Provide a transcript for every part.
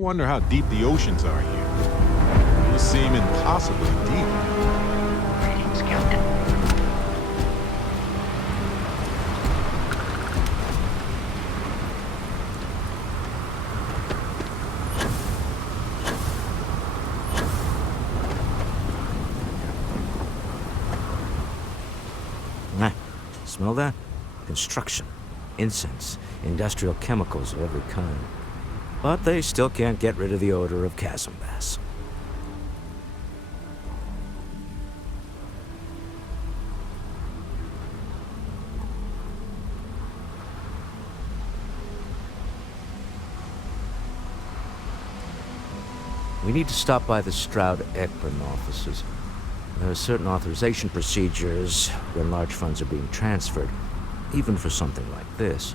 I wonder how deep the oceans are here. They seem impossibly deep. Greetings, Captain. Smell that? Construction, incense, industrial chemicals of every kind. But they still can't get rid of the odor of chasm bass. We need to stop by the Stroud-Eklund offices. There are certain authorization procedures when large funds are being transferred, even for something like this.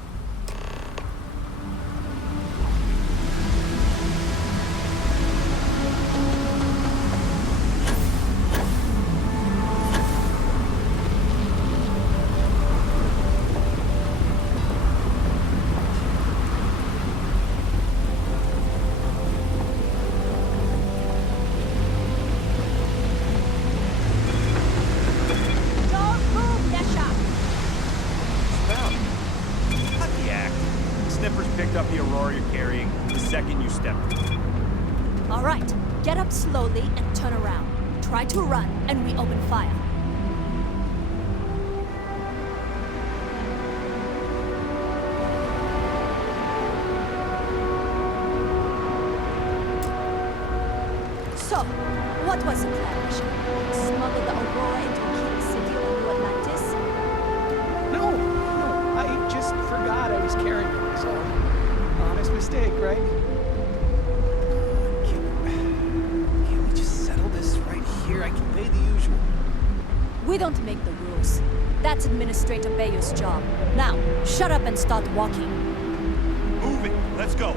Up the Aurora you're carrying the second you step. All right, get up slowly and turn around. Try to run, and we open fire. So, what was the plan, mission? Smuggle the Aurora into a key city on New Atlantis? No, I just forgot I was carrying it, so... honest mistake, right? Can't we just settle this right here? I can pay the usual. We don't make the rules. That's Administrator Bayer's job. Now, shut up and start walking. Move it! Let's go!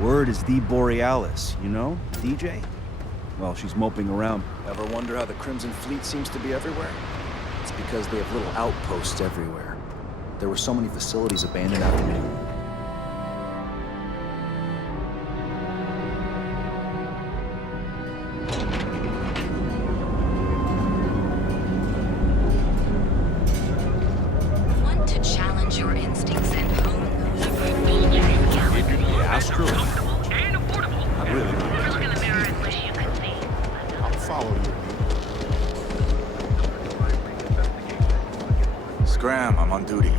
Word is the Borealis, you know, DJ? Well, she's moping around. Ever wonder how the Crimson Fleet seems to be everywhere? It's because they have little outposts everywhere. There were so many facilities abandoned after the war. Want to challenge your instincts and hone those Astro? and affordable. Not really. Look in the mirror and wish you could see. I'll follow you. Scram, I'm on duty.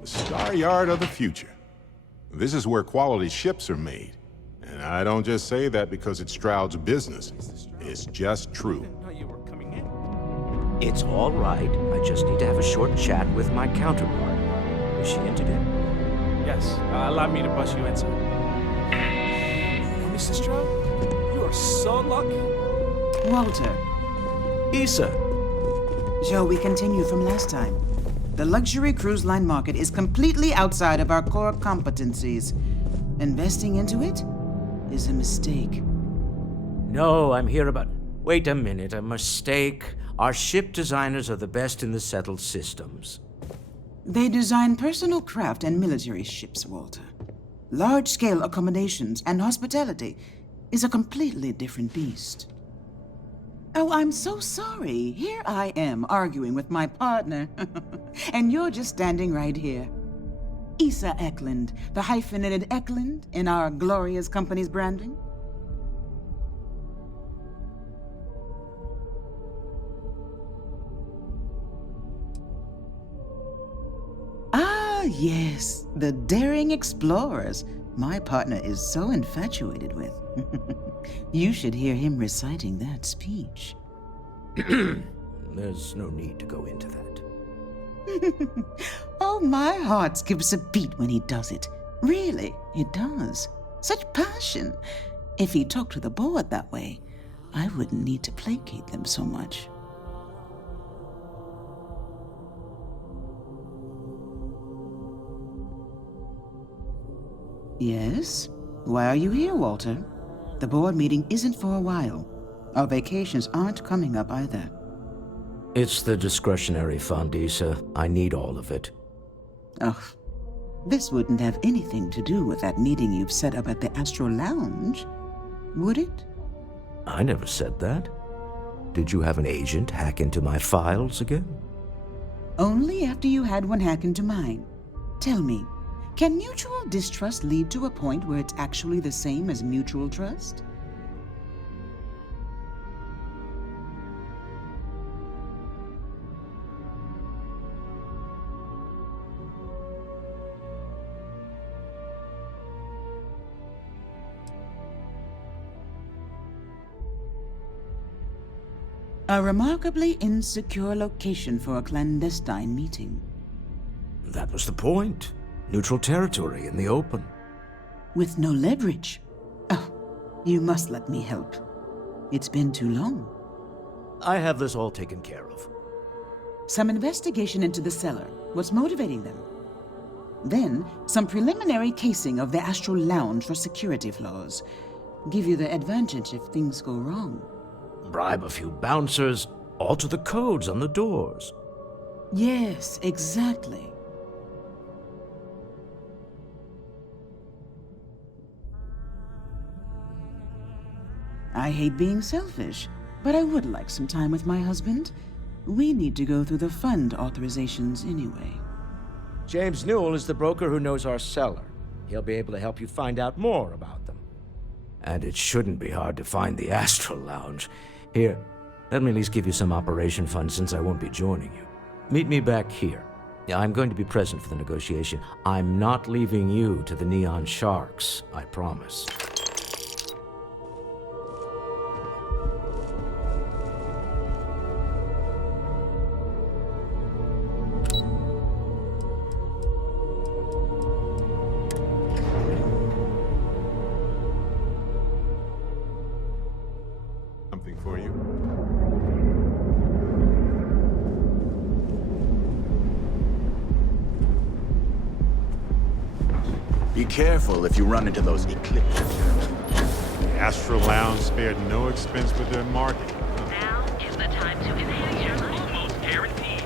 The Star Yard of the future. This is where quality ships are made. And I don't just say that because it's Stroud's business. It's just true. It's all right. I just need to have a short chat with my counterpart. Is she into it? Yes, allow me to bust you inside. Mr. Stroud, you are so lucky. Walter, Issa! shall we continue from last time? The luxury cruise line market is completely outside of our core competencies. Investing into it is a mistake. No, I'm here about... Wait a minute, a mistake. Our ship designers are the best in the settled systems. They design personal craft and military ships, Walter. Large-scale accommodations and hospitality is a completely different beast. Oh, I'm so sorry. Here I am arguing with my partner, and you're just standing right here. Issa Eklund, the hyphenated Eklund in our glorious company's branding. Ah, yes, the daring explorers my partner is so infatuated with. You should hear him reciting that speech. There's no need to go into that. Oh, my heart skips a beat when he does it. Really, it does. Such passion. If he talked to the board that way, I wouldn't need to placate them so much. Yes? Why are you here, Walter? The board meeting isn't for a while. Our vacations aren't coming up either. It's the discretionary fund, Issa. I need all of it. Ugh. This wouldn't have anything to do with that meeting you've set up at the Astro Lounge, would it? I never said that. Did you have an agent hack into my files again? Only after you had one hack into mine. Tell me, can mutual distrust lead to a point where it's actually the same as mutual trust? A remarkably insecure location for a clandestine meeting. That was the point. Neutral territory in the open. With no leverage. Oh, you must let me help. It's been too long. I have this all taken care of. Some investigation into the cellar. What's motivating them? Then, some preliminary casing of the Astral Lounge for security flaws. Give you the advantage if things go wrong. Bribe a few bouncers, alter the codes on the doors. Yes, exactly. I hate being selfish, but I would like some time with my husband. We need to go through the fund authorizations anyway. James Newell is the broker who knows our cellar. He'll be able to help you find out more about them. And it shouldn't be hard to find the Astral Lounge. Here, let me at least give you some operation funds since I won't be joining you. Meet me back here. I'm going to be present for the negotiation. I'm not leaving you to the Neon Sharks, I promise. Something for you. Be careful if you run into those eclipses. The Astro Lounge spared no expense with their marketing. Now is the time to enhance your life. Almost guaranteed.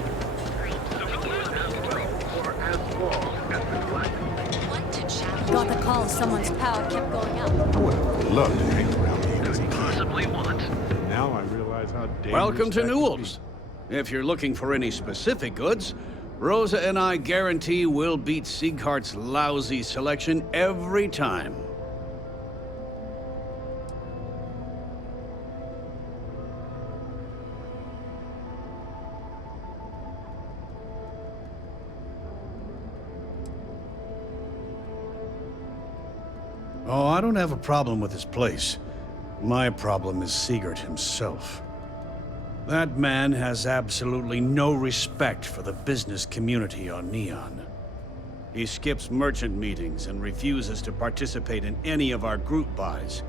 Want to challenge? Got the call someone's power kept going up. I would have loved to hang around here as a kid. Possibly want. Now I realize how dangerous Welcome to that could Newell's. If you're looking for any specific goods, Rosa and I guarantee we'll beat Sieghart's lousy selection every time. Oh, I don't have a problem with this place. My problem is Siegert himself. That man has absolutely no respect for the business community on Neon. He skips merchant meetings and refuses to participate in any of our group buys.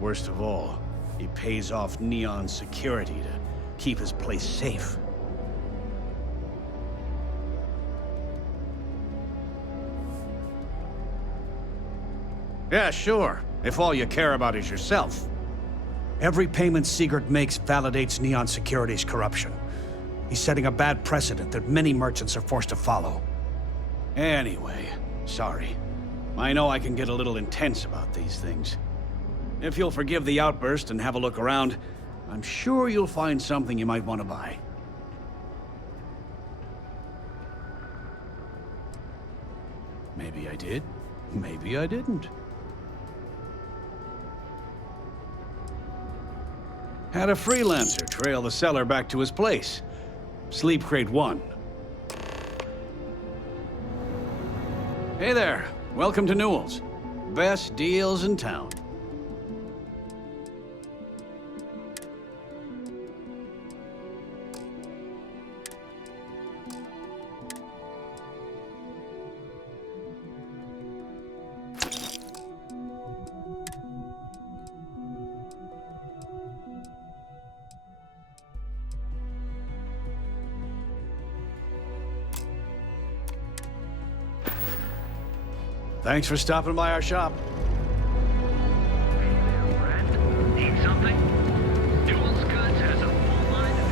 Worst of all, he pays off Neon security to keep his place safe. Yeah, sure, if all you care about is yourself. Every payment Siegert makes validates Neon Security's corruption. He's setting a bad precedent that many merchants are forced to follow. Anyway, sorry. I know I can get a little intense about these things. If you'll forgive the outburst and have a look around, I'm sure you'll find something you might want to buy. Maybe I did, maybe I didn't. Had a freelancer trail the seller back to his place. Sleep Crate 1. Hey there, welcome to Newell's. Best deals in town. Thanks for stopping by our shop. Friend, need something? Duels Goods has a full line of...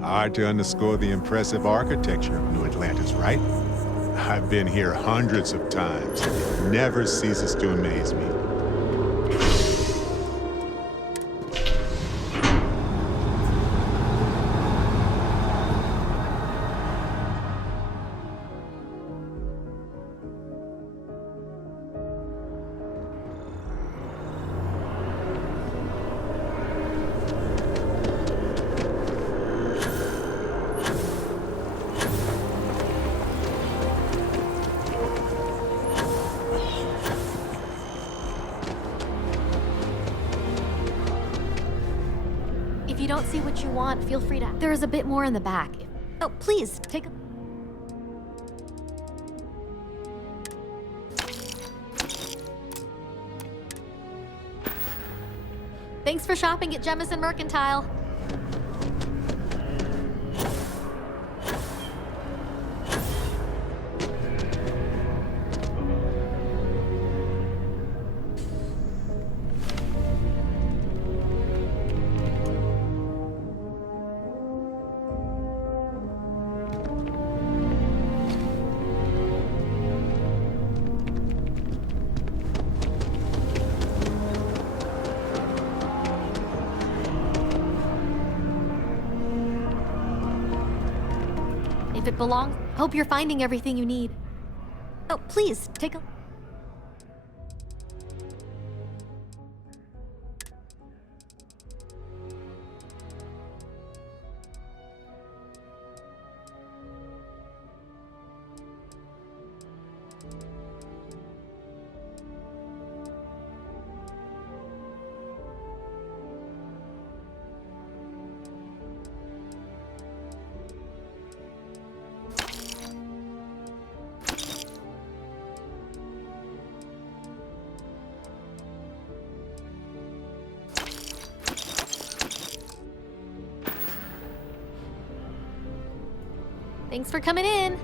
Hard to underscore the impressive architecture of New Atlantis, right? I've been here hundreds of times, and it never ceases to amaze me. If you don't see what you want, feel free to... There is a bit more in the back. Oh, please, take a... Thanks for shopping at Jemison Mercantile. If it belongs, hope you're finding everything you need. Oh, please, take a... Thanks for coming in.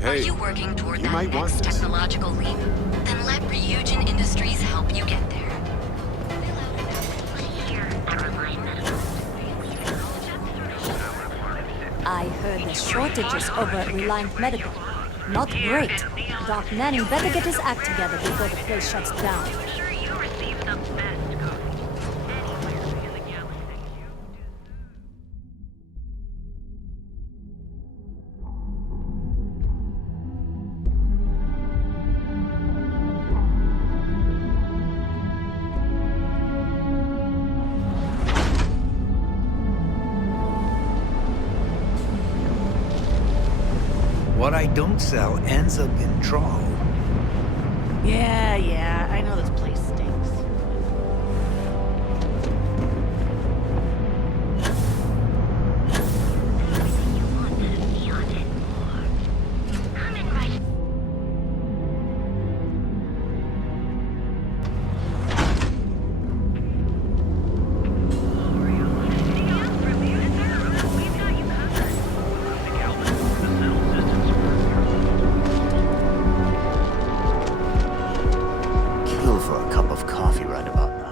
Are Hey, you working toward you that might want next this. technological leap? Then let Ryujin Industries help you get there. I heard the shortages over at Reliant Medical. Not great. Doc Manning better get his act together before the place shuts down. I'm sure you receive the best coffee anywhere in the galaxy. What I don't sell ends up in trouble. Yeah, I know this place stinks. Kill for a cup of coffee right about now.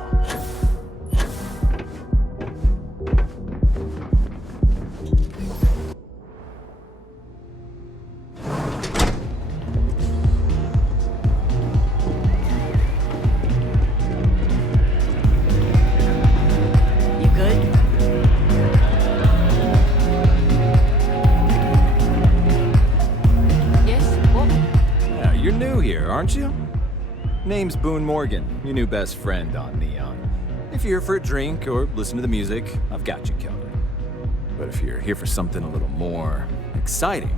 You good? Yes? What? Yeah, you're new here, aren't you? Name's Boone Morgan, your new best friend on Neon. If you're here for a drink or listen to the music, I've got you covered. But if you're here for something a little more exciting,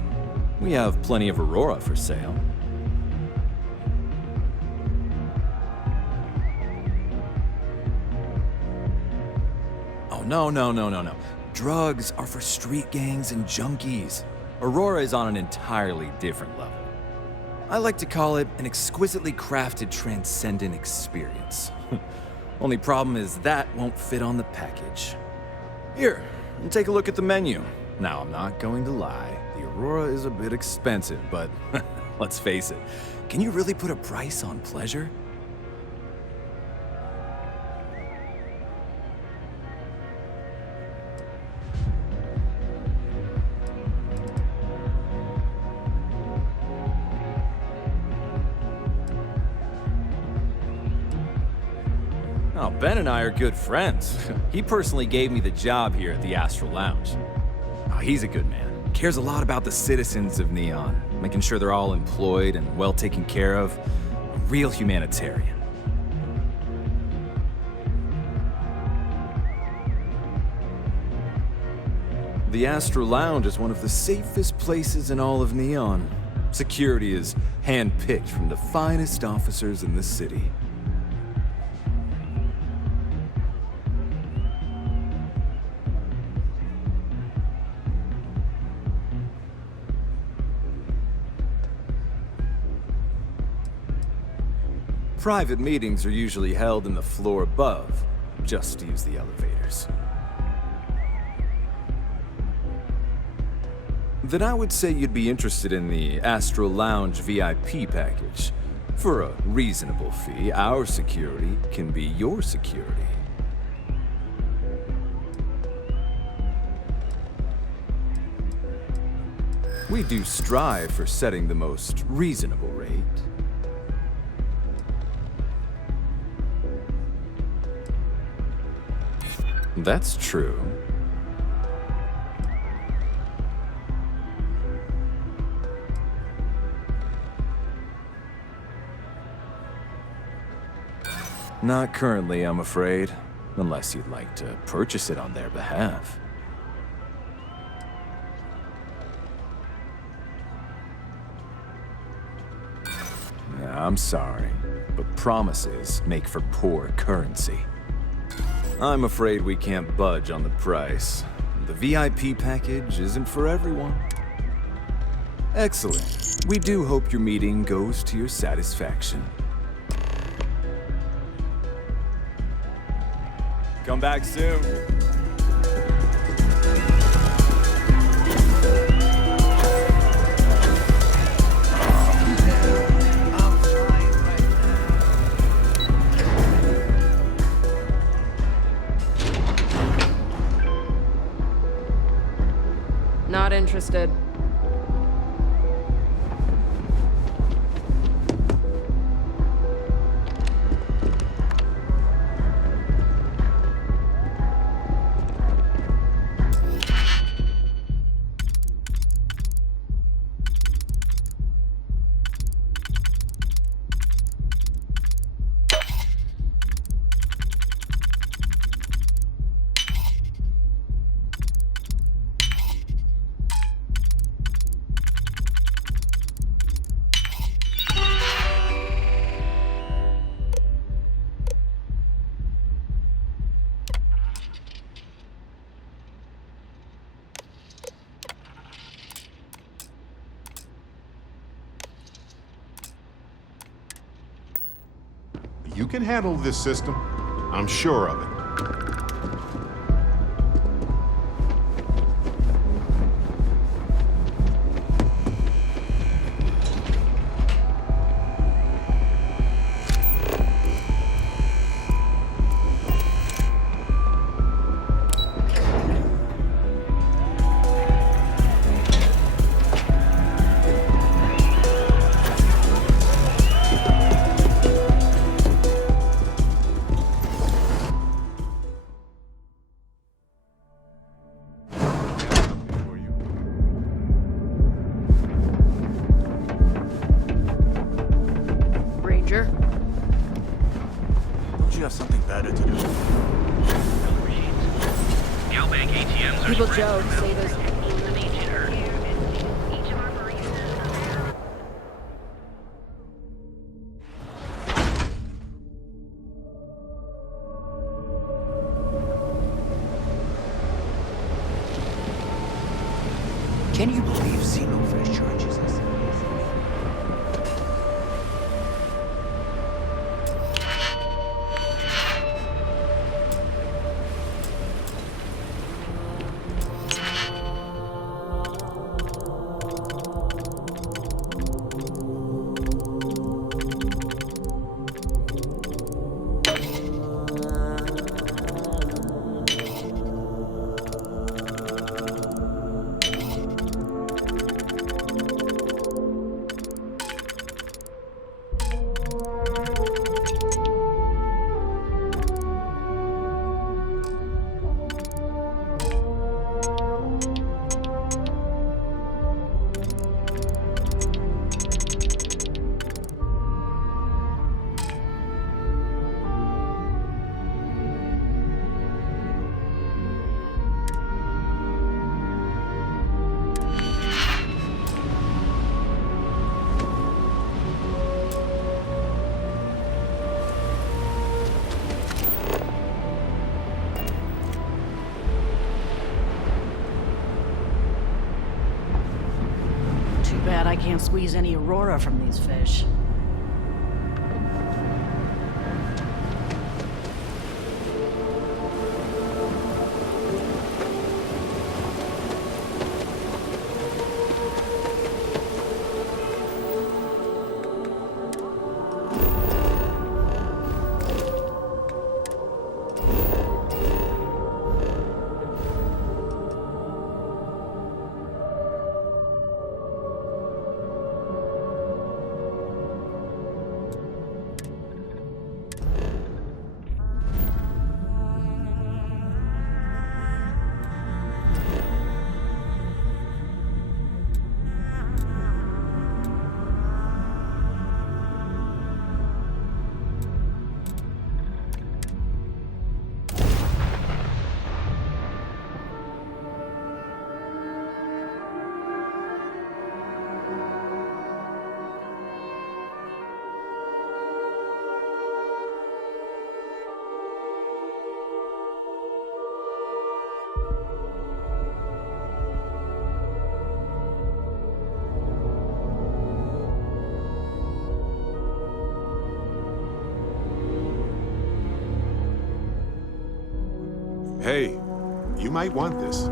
we have plenty of Aurora for sale. Oh, no. Drugs are for street gangs and junkies. Aurora is on an entirely different level. I like to call it an exquisitely crafted transcendent experience. Only problem is that won't fit on the package. Here, take a look at the menu. Now, I'm not going to lie, the Aurora is a bit expensive, but let's face it, can you really put a price on pleasure? Oh, Ben and I are good friends. He personally gave me the job here at the Astral Lounge. Oh, he's a good man. Cares a lot about the citizens of Neon, making sure they're all employed and well taken care of. A real humanitarian. The Astral Lounge is one of the safest places in all of Neon. Security is hand-picked from the finest officers in the city. Private meetings are usually held in the floor above. Just use the elevators. Then I would say you'd be interested in the Astral Lounge VIP package. For a reasonable fee, our security can be your security. We do strive for setting the most reasonable rate. That's true. Not currently, I'm afraid. Unless you'd like to purchase it on their behalf. Yeah, I'm sorry, but promises make for poor currency. I'm afraid we can't budge on the price. The VIP package isn't for everyone. Excellent. We do hope your meeting goes to your satisfaction. Come back soon. interested. You can handle this system. I'm sure of it. Ranger? Don't you have something better to do? Galbank ATMs are People spread joke, throughout say there's the region. Can you believe Xenofish charges us? Too bad I can't squeeze any Aurora from these fish. Hey, you might want this.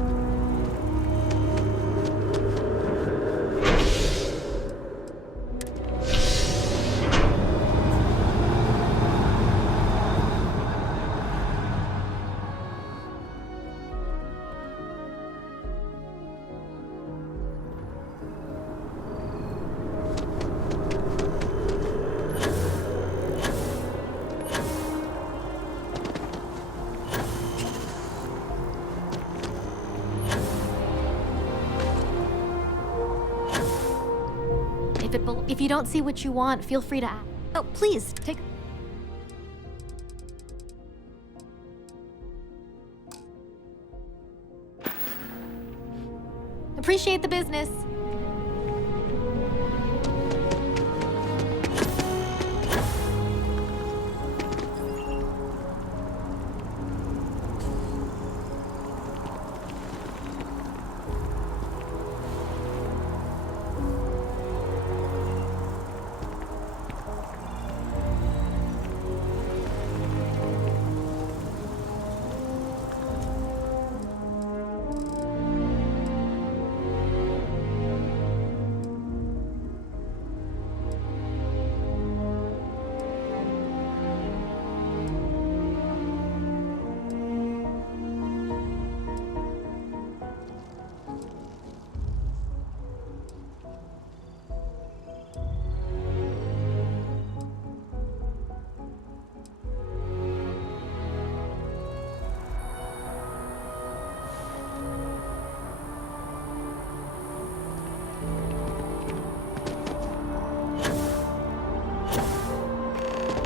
it, but if you don't see what you want, feel free to ask. Oh, please, take... Appreciate the business.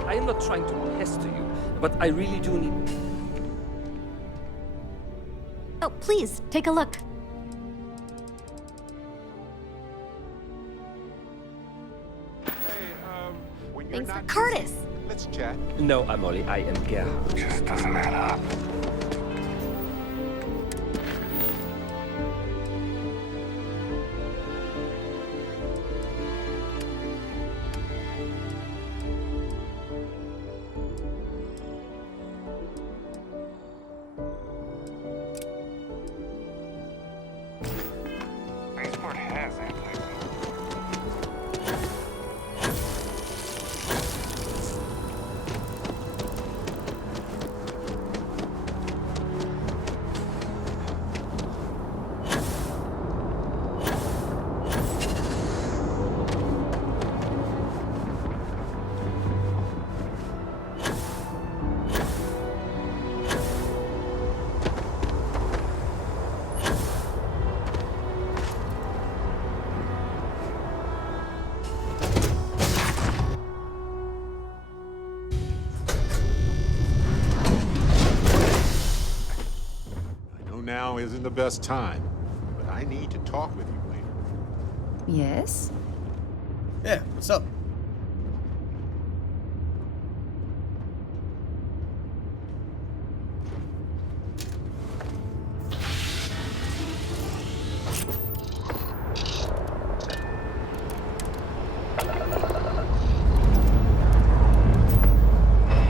I am not trying to pester you, but I really do need... Oh, please, take a look. Thanks for Curtis! Let's chat. No, Amoli, I am Gerhard. Just doesn't add up. Spaceport has anti-tank. Now isn't the best time, but I need to talk with you later. Yes? Yeah, what's up?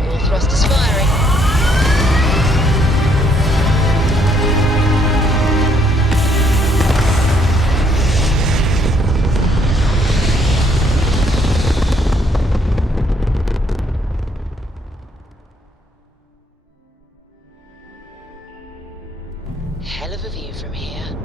All thrusters firing. Hell of a view from here.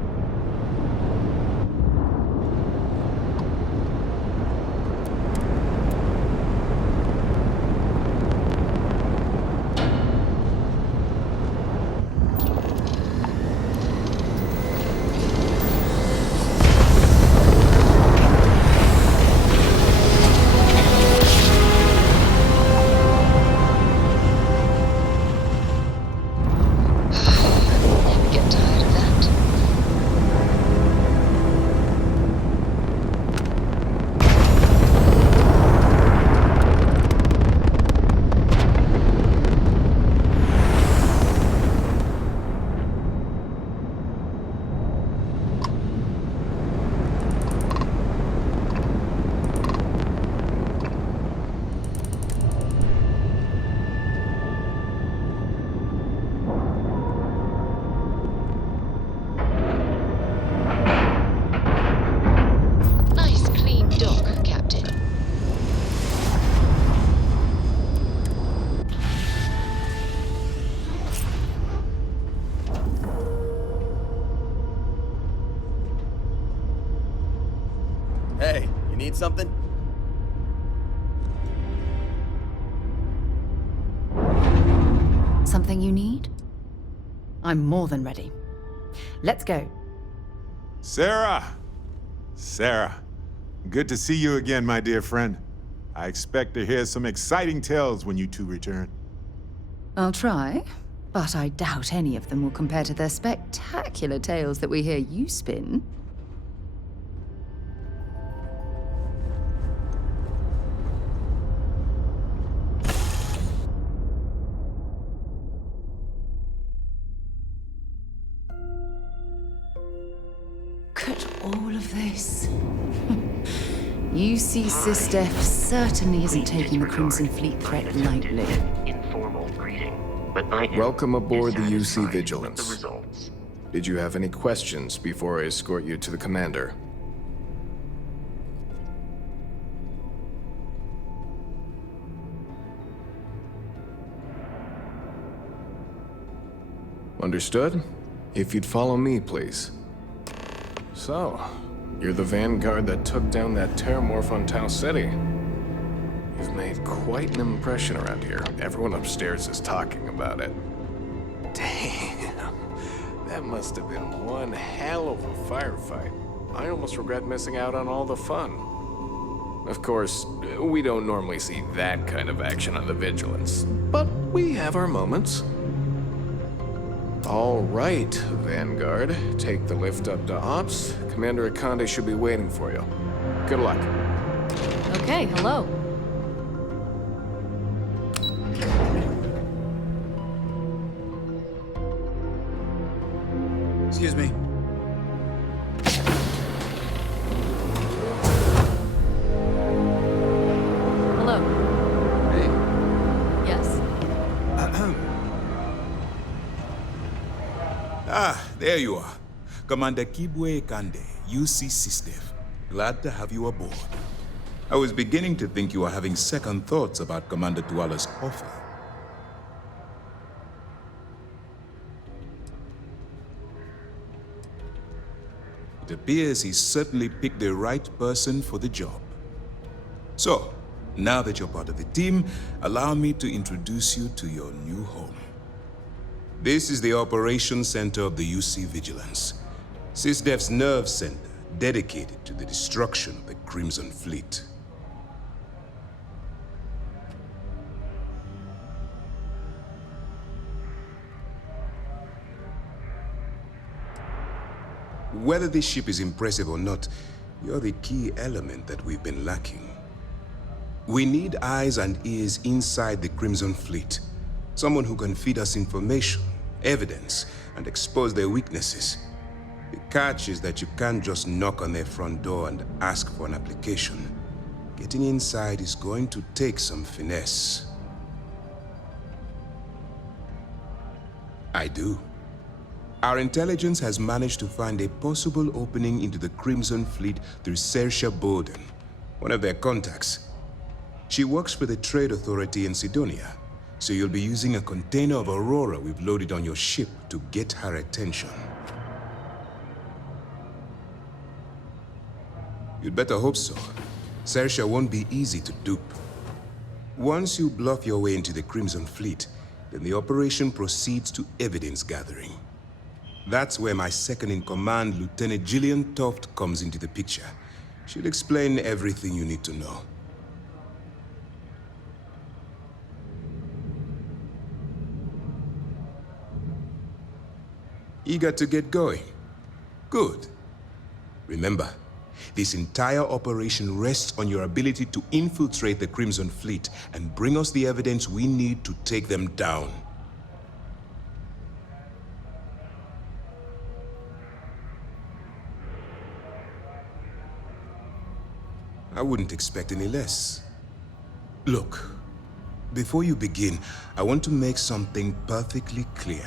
Never get tired of that. Nice clean dock, Captain. Hey, you need something? Something you need? I'm more than ready. Let's go. Sarah! Sarah, Good to see you again, my dear friend. I expect to hear some exciting tales when you two return. I'll try, but I doubt any of them will compare to the spectacular tales that we hear you spin. Look at all of this. UC Sistef certainly isn't taking the Crimson Fleet threat lightly. Informal greeting, but I am Welcome aboard the UC dissatisfied with Vigilance. the results. Did you have any questions before I escort you to the commander? Understood? If you'd follow me, please. So, you're the vanguard that took down that terramorph on Tau City. You've made quite an impression around here. Everyone upstairs is talking about it. Damn. That must have been one hell of a firefight. I almost regret missing out on all the fun. Of course, we don't normally see that kind of action on the Vigilance, but we have our moments. All right, Vanguard. Take the lift up to Ops. Commander Akande should be waiting for you. Good luck. Okay, hello. Excuse me. Hello. Hey. Yes. Ah, there you are. Commander Kibwe Kande, UC Sistef. Glad to have you aboard. I was beginning to think you were having second thoughts about Commander Tuala's offer. It appears he's certainly picked the right person for the job. So, now that you're part of the team, allow me to introduce you to your new home. This is the Operations Center of the UC Vigilance, SysDef's nerve center dedicated to the destruction of the Crimson Fleet. Whether this ship is impressive or not, you're the key element that we've been lacking. We need eyes and ears inside the Crimson Fleet. Someone who can feed us information, evidence, and expose their weaknesses. The catch is that you can't just knock on their front door and ask for an application. Getting inside is going to take some finesse. I do. Our intelligence has managed to find a possible opening into the Crimson Fleet through Saoirse Bowden, one of their contacts. She works for the Trade Authority in Sidonia, so you'll be using a container of Aurora we've loaded on your ship to get her attention. You'd better hope so. Saoirse won't be easy to dupe. Once you bluff your way into the Crimson Fleet, then the operation proceeds to evidence gathering. That's where my second-in-command, Lieutenant Gillian Toft, comes into the picture. She'll explain everything you need to know. Eager to get going? Good. Remember, this entire operation rests on your ability to infiltrate the Crimson Fleet and bring us the evidence we need to take them down. I wouldn't expect any less. Look, before you begin, I want to make something perfectly clear.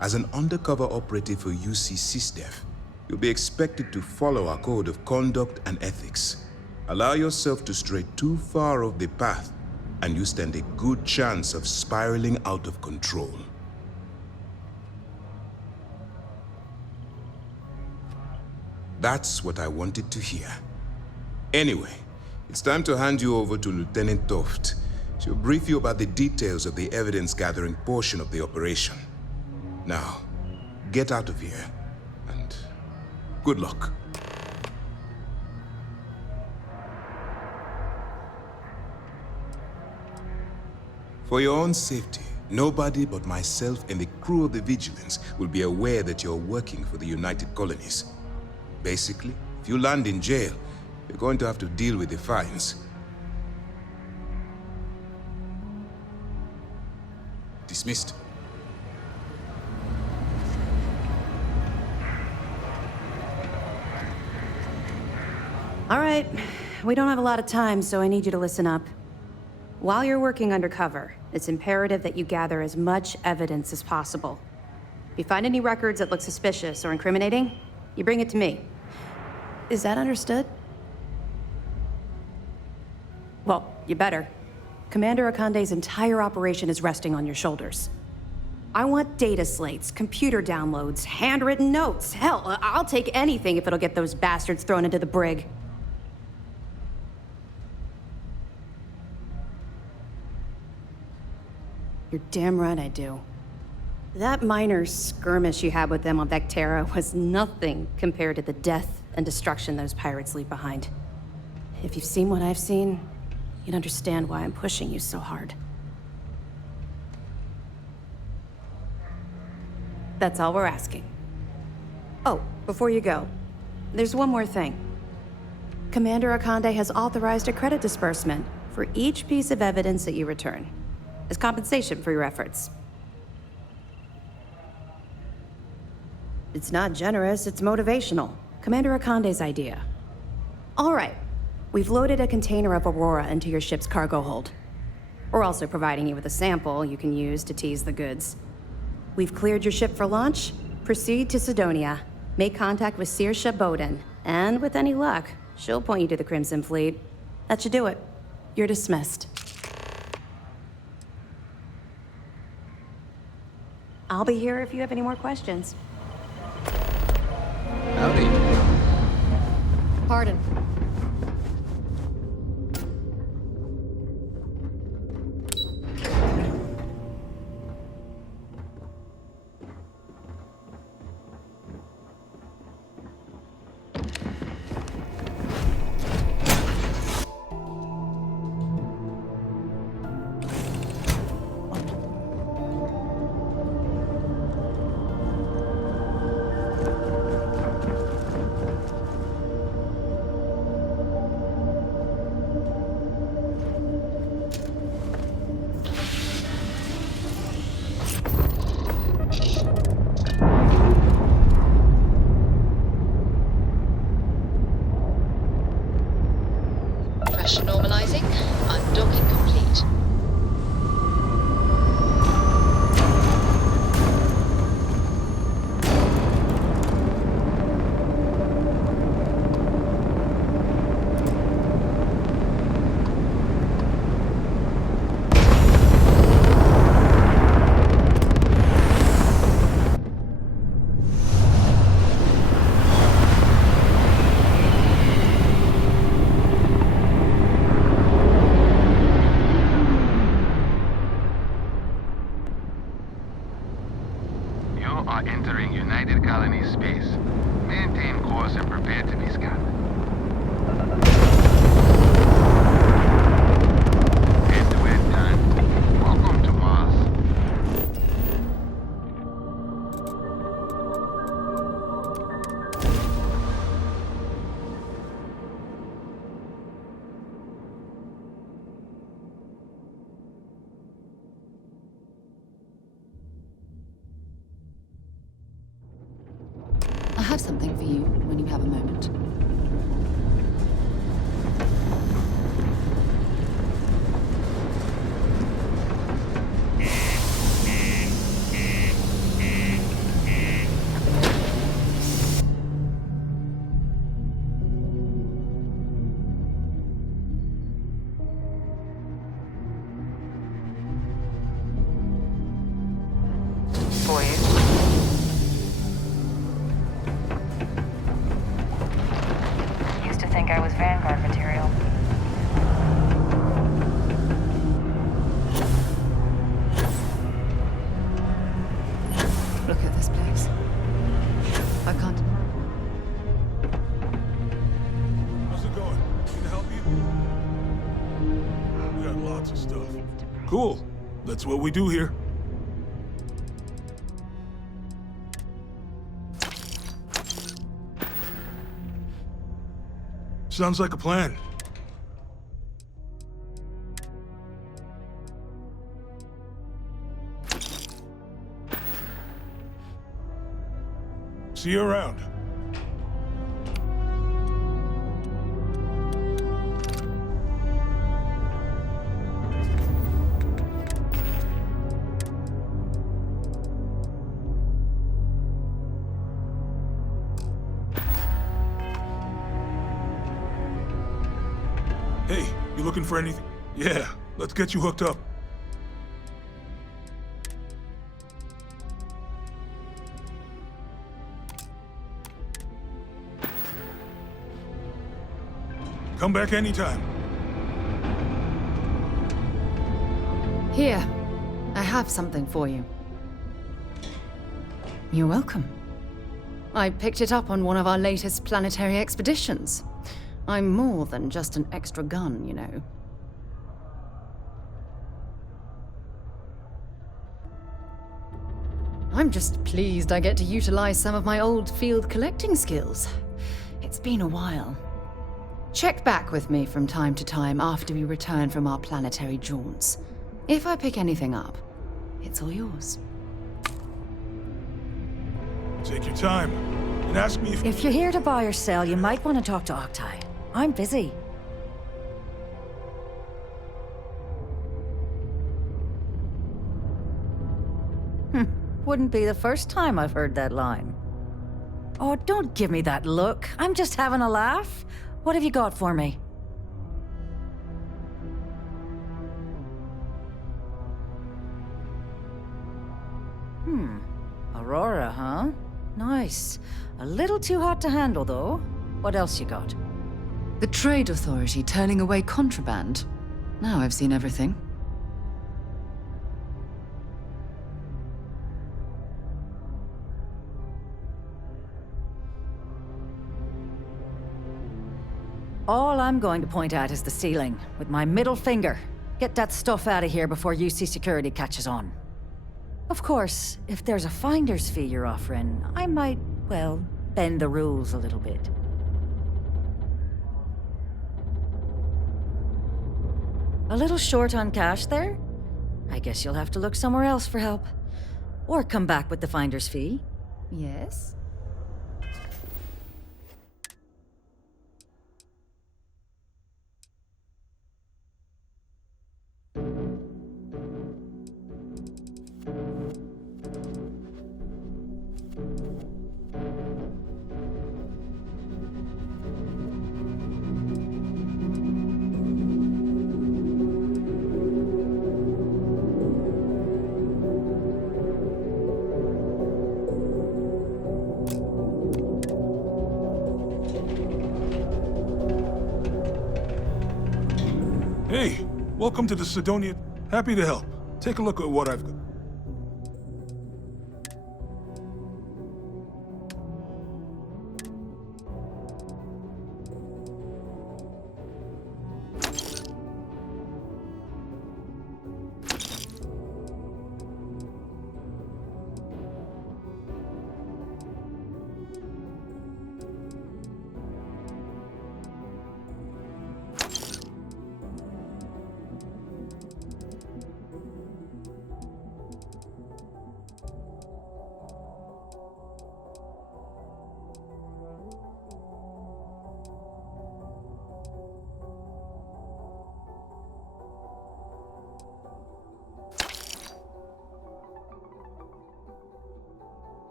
As an undercover operative for UC SysDef, you'll be expected to follow our code of conduct and ethics. Allow yourself to stray too far off the path, and you stand a good chance of spiraling out of control. That's what I wanted to hear. Anyway, it's time to hand you over to Lieutenant Toft. She'll brief you about the details of the evidence-gathering portion of the operation. Now, get out of here, and good luck. For your own safety, nobody but myself and the crew of the Vigilance will be aware that you're working for the United Colonies. Basically, if you land in jail, you're going to have to deal with the fines. Dismissed. All right, we don't have a lot of time, so I need you to listen up. While you're working undercover, it's imperative that you gather as much evidence as possible. If you find any records that look suspicious or incriminating, you bring it to me. Is that understood? Well, you better. Commander Akande's entire operation is resting on your shoulders. I want data slates, computer downloads, handwritten notes. Hell, I'll take anything if it'll get those bastards thrown into the brig. You're damn right I do. That minor skirmish you had with them on Vectera was nothing compared to the death and destruction those pirates leave behind. If you've seen what I've seen, you'd understand why I'm pushing you so hard. That's all we're asking. Oh, before you go, there's one more thing. Commander Akande has authorized a credit disbursement for each piece of evidence that you return, as compensation for your efforts. It's not generous, it's motivational. Commander Akande's idea. All right, we've loaded a container of Aurora into your ship's cargo hold. We're also providing you with a sample you can use to tease the goods. We've cleared your ship for launch. Proceed to Sidonia. Make contact with Saoirse Bowden, and with any luck, she'll point you to the Crimson Fleet. That should do it. You're dismissed. I'll be here if you have any more questions. Howdy. Pardon. Pressure normalizing. Undocking complete. are entering United Colony space. Maintain course and prepare to be scanned. And we're done. Welcome to Mars. I have something for you when you have a moment. For you. Used to think I was Vanguard material. Look at this place. I can't. How's it going? Can I help you? We got lots of stuff. Cool. That's what we do here. Sounds like a plan. See you around. Hey, you looking for anything? Yeah, let's get you hooked up. Come back anytime. Here, I have something for you. You're welcome. I picked it up on one of our latest planetary expeditions. I'm more than just an extra gun, you know. I'm just pleased I get to utilize some of my old field collecting skills. It's been a while. Check back with me from time to time after we return from our planetary jaunts. If I pick anything up, it's all yours. Take your time, and ask me If you're here to buy or sell, you might want to talk to Octai. I'm busy. Wouldn't be the first time I've heard that line. Oh, don't give me that look. I'm just having a laugh. What have you got for me? Aurora, huh? Nice. A little too hot to handle, though. What else you got? The Trade Authority turning away contraband. Now I've seen everything. All I'm going to point at is the ceiling, with my middle finger. Get that stuff out of here before UC security catches on. Of course, if there's a finder's fee you're offering, I might, well, bend the rules a little bit. A little short on cash there? I guess you'll have to look somewhere else for help. Or come back with the finder's fee. Yes? Hey, welcome to the Sidonia. Happy to help. Take a look at what I've got.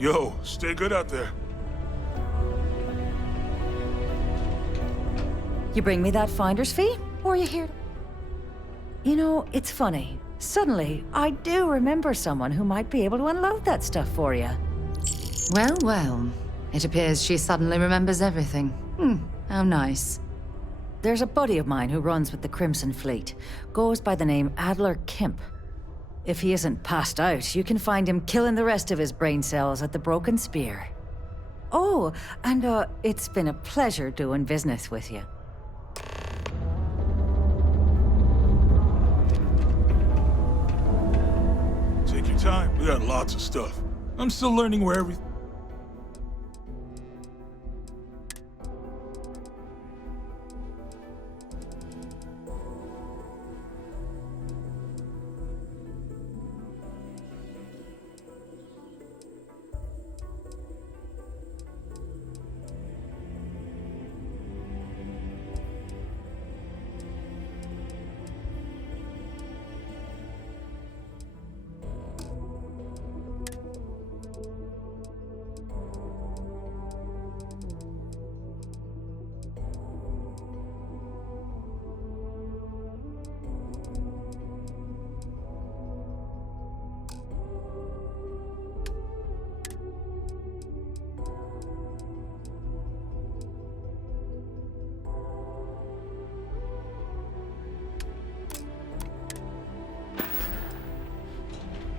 Yo, stay good out there. You bring me that finder's fee? Or are you here to... You know, it's funny. Suddenly, I do remember someone who might be able to unload that stuff for you. Well, well. It appears she suddenly remembers everything. How nice. There's a buddy of mine who runs with the Crimson Fleet. Goes by the name Adler Kemp. If he isn't passed out, you can find him killing the rest of his brain cells at the Broken Spear. Oh, and it's been a pleasure doing business with you. Take your time. We got lots of stuff. I'm still learning where everything...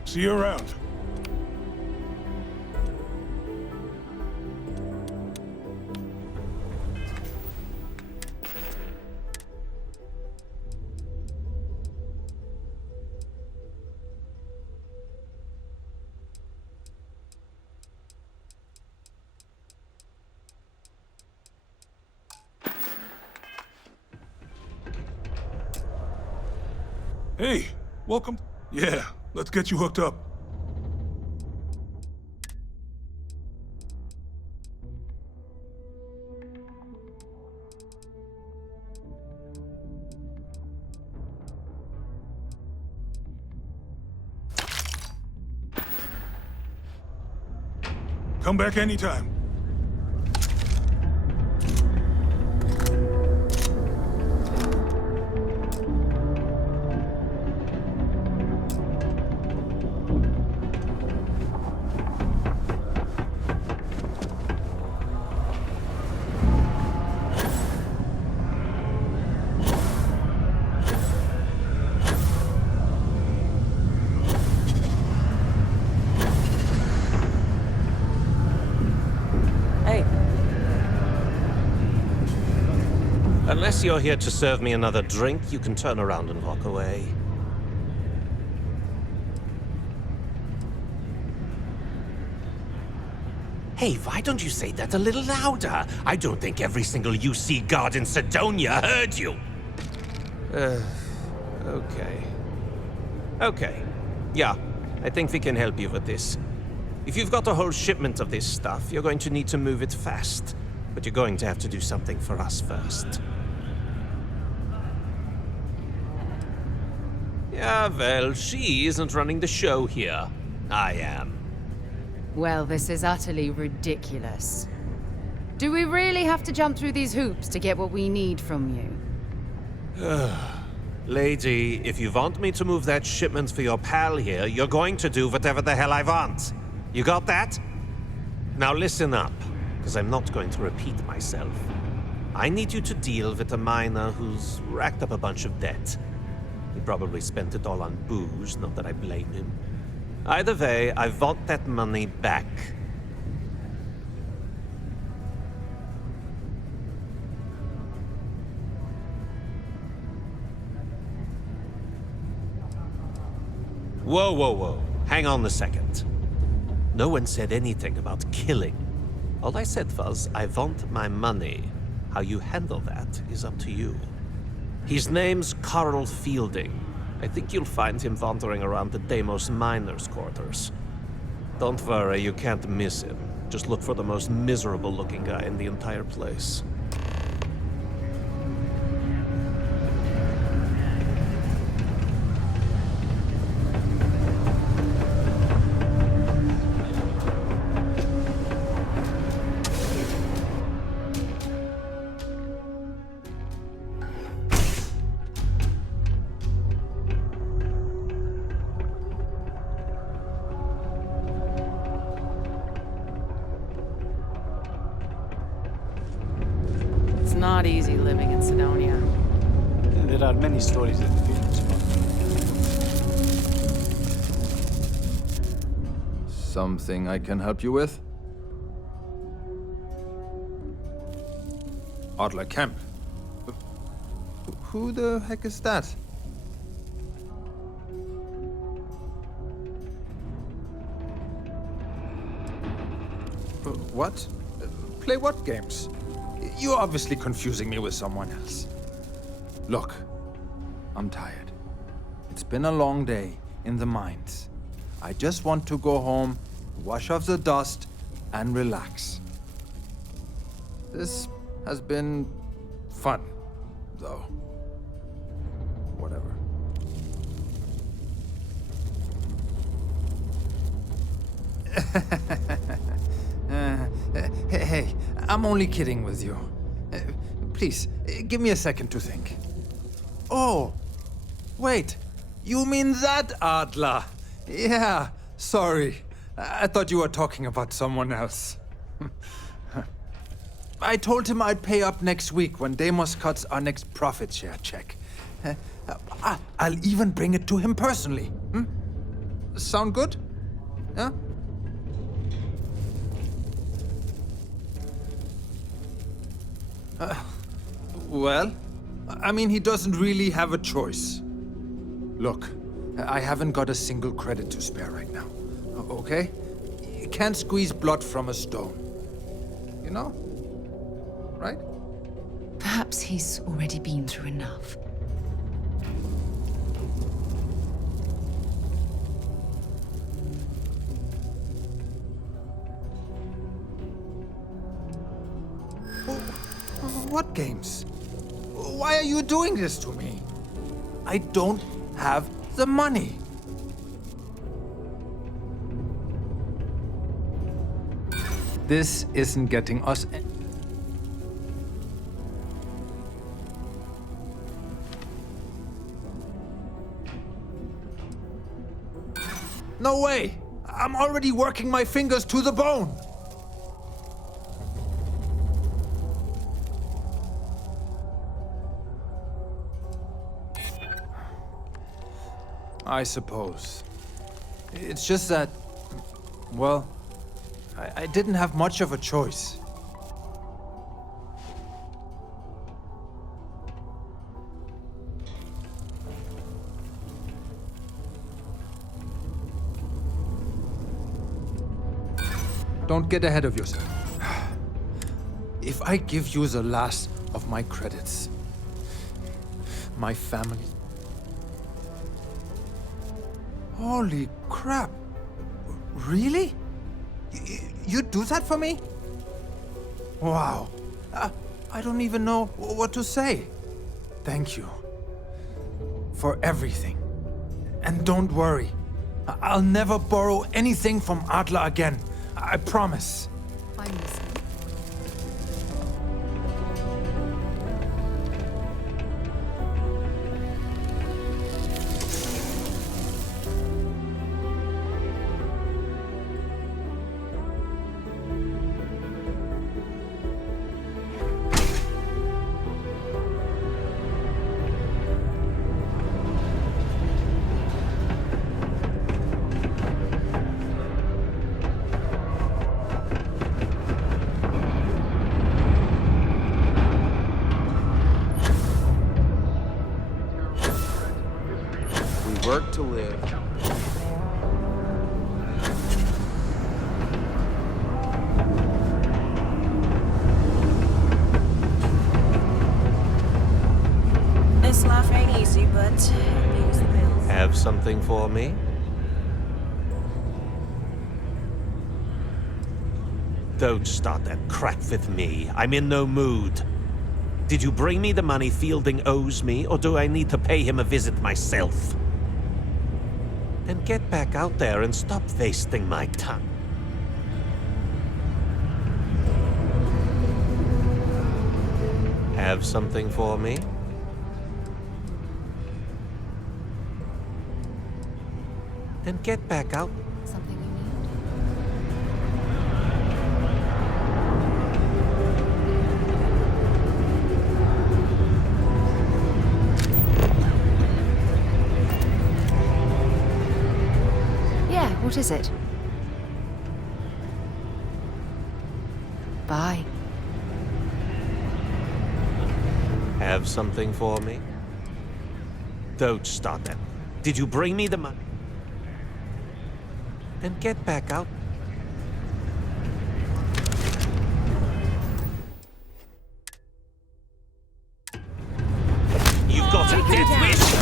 See you around. Hey, welcome. Yeah, let's get you hooked up. Come back anytime. Unless you're here to serve me another drink, you can turn around and walk away. Hey, why don't you say that a little louder? I don't think every single UC guard in Sidonia heard you. Okay. Okay. Yeah, I think we can help you with this. If you've got a whole shipment of this stuff, you're going to need to move it fast. But you're going to have to do something for us first. Yeah, well, she isn't running the show here. I am. Well, this is utterly ridiculous. Do we really have to jump through these hoops to get what we need from you? Lady, if you want me to move that shipment for your pal here, you're going to do whatever the hell I want. You got that? Now listen up, because I'm not going to repeat myself. I need you to deal with a miner who's racked up a bunch of debt. He probably spent it all on booze, not that I blame him. Either way, I want that money back. Whoa, whoa, whoa. Hang on a second. No one said anything about killing. All I said was, I want my money. How you handle that is up to you. His name's Carl Fielding. I think you'll find him wandering around the Deimos miners' quarters. Don't worry, you can't miss him. Just look for the most miserable-looking guy in the entire place. not easy living in Sidonia. There are many stories in the film spot. Something I can help you with? Adler Kemp. Who the heck is that? What? Play what games? You're obviously confusing me with someone else. Look, I'm tired. It's been a long day in the mines. I just want to go home, wash off the dust, and relax. This has been fun, though. Whatever. Hey, I'm only kidding with you. Please, give me a second to think. Oh, wait. You mean that Adler? Yeah, sorry. I thought you were talking about someone else. I told him I'd pay up next week when Deimos cuts our next profit share check. I'll even bring it to him personally. Sound good? Yeah? Well, I mean, he doesn't really have a choice. Look, I haven't got a single credit to spare right now, okay? You can't squeeze blood from a stone. You know? Right? Perhaps he's already been through enough. What games? Why are you doing this to me? I don't have the money. This isn't getting us. No way! I'm already working my fingers to the bone! I suppose. It's just that, well, I didn't have much of a choice. Don't get ahead of yourself. If I give you the last of my credits, my family... Holy crap. Really? You'd do that for me? Wow. I don't even know what to say. Thank you. For everything. And don't worry. I'll never borrow anything from Adler again. I promise. I'm listening. Work to live. This life ain't easy, but it pays the bills. Have something for me? Don't start that crap with me. I'm in no mood. Did you bring me the money Fielding owes me, or do I need to pay him a visit myself? Then get back out there and stop wasting my time. Have something for me? Then get back out. Something you need? is it? Bye. Have something for me? Don't start that. Did you bring me the money? Then get back out. You've got a death wish!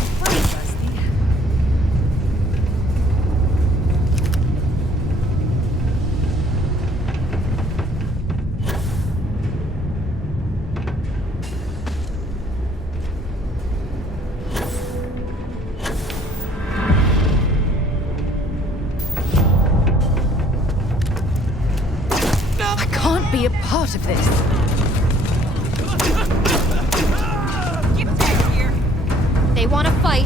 Be a part of this. Get back here. They want to fight.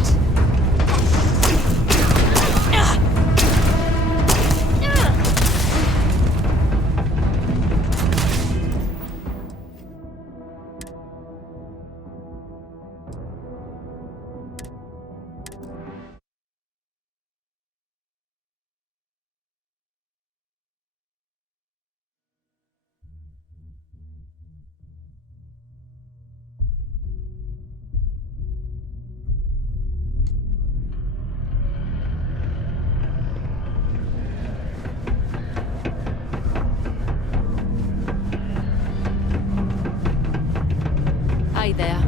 Hi there.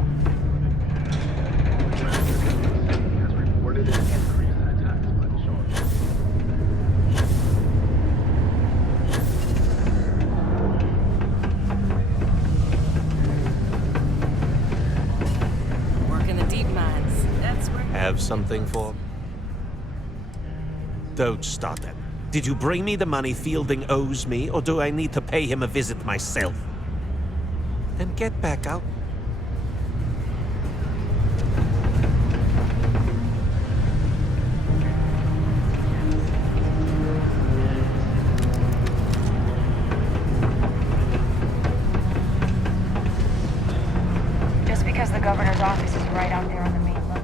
Work in the deep mines. That's where... Have something for me? Don't start that. Did you bring me the money Fielding owes me, or do I need to pay him a visit myself? Then get back out. Just because the governor's office is right out there on the main level.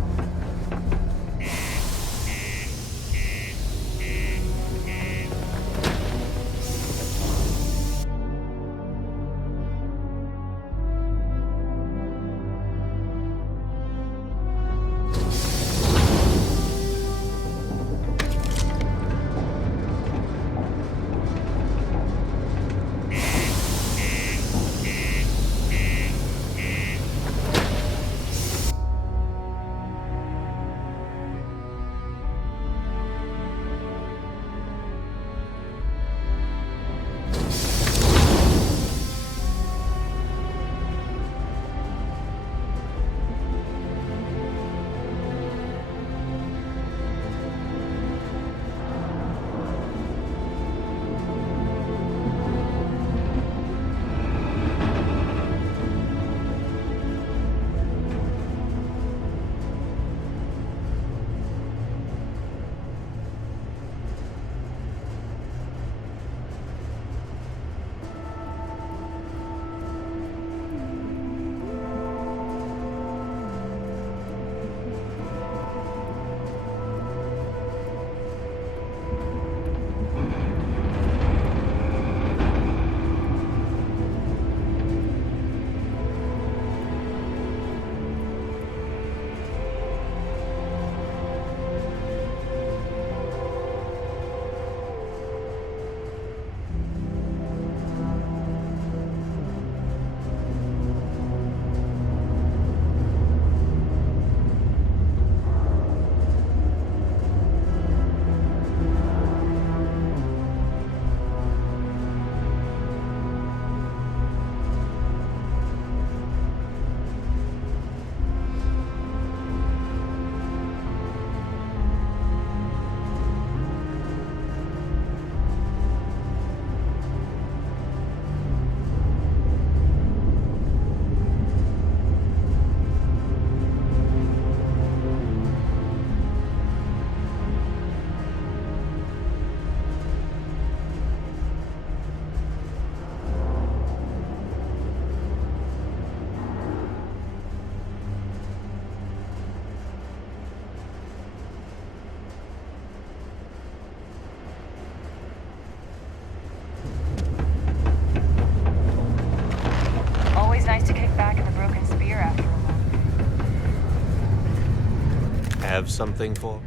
have something for?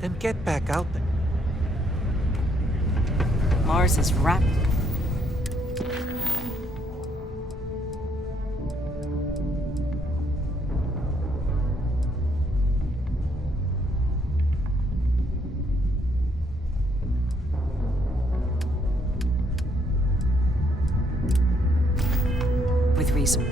Then get back out there. Mars is wrapped. With reason.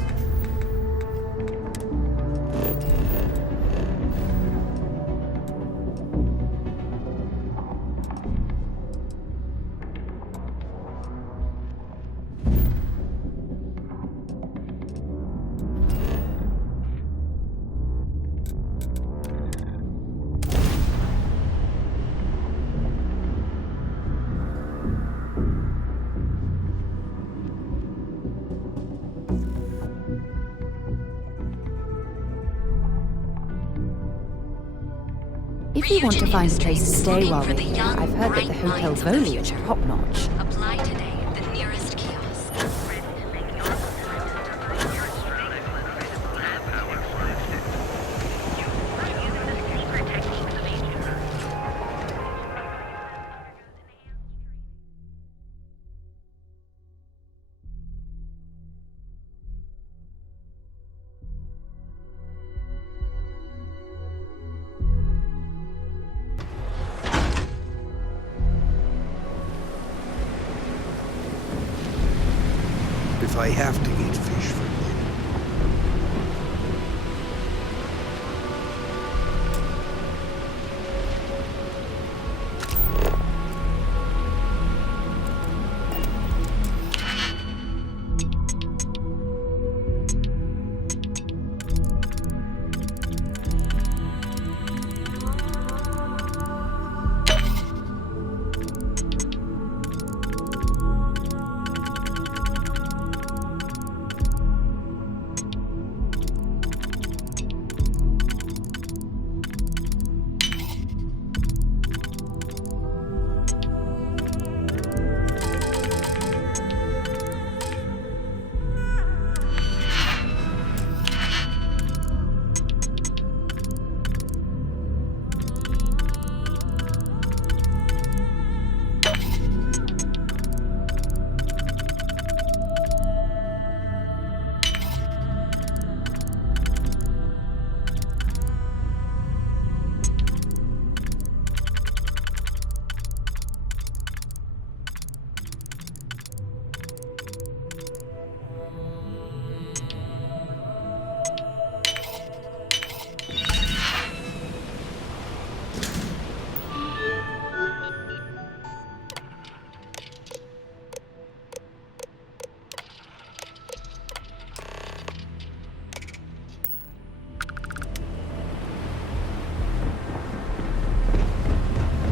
If you want to find a place to stay while we're here, I've heard that the Hotel Voli is top-notch. Apply today at the nearest kiosk. If I have to eat fish for dinner.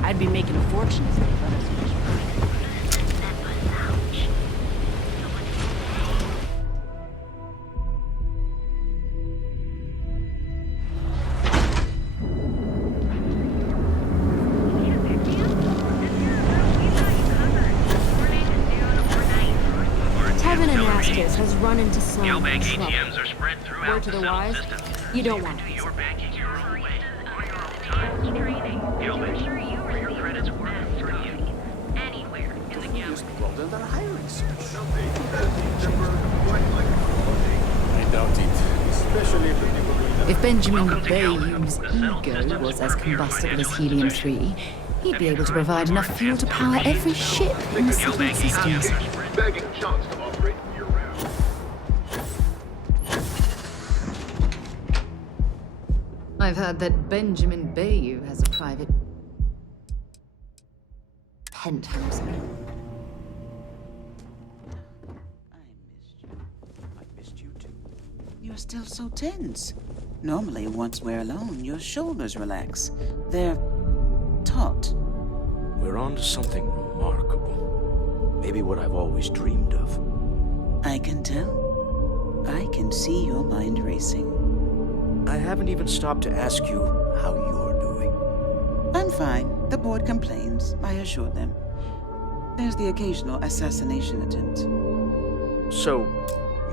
I'd be making a fortune if they let us use Tevin and Astis has run into some Neobank trouble. ATMs are spread throughout Word to the settled wise, systems. you don't want to. Your banking your own way, on your own time. Neobank, where your credits work for you. Anywhere in the galaxy. I doubt it. Especially if the people doing that. If Benjamin Bayou's ego was as combustible as helium-3, he'd be able to provide enough fuel to power every ship in the settled systems. Begging chunks to operate year-round. I've heard that Benjamin Bayou has a private penthouse. You're still so tense. Normally, once we're alone, your shoulders relax. They're taut. We're on to something remarkable. Maybe what I've always dreamed of. I can tell. I can see your mind racing. I haven't even stopped to ask you how you're doing. I'm fine. The board complains. I assure them. There's the occasional assassination attempt. So,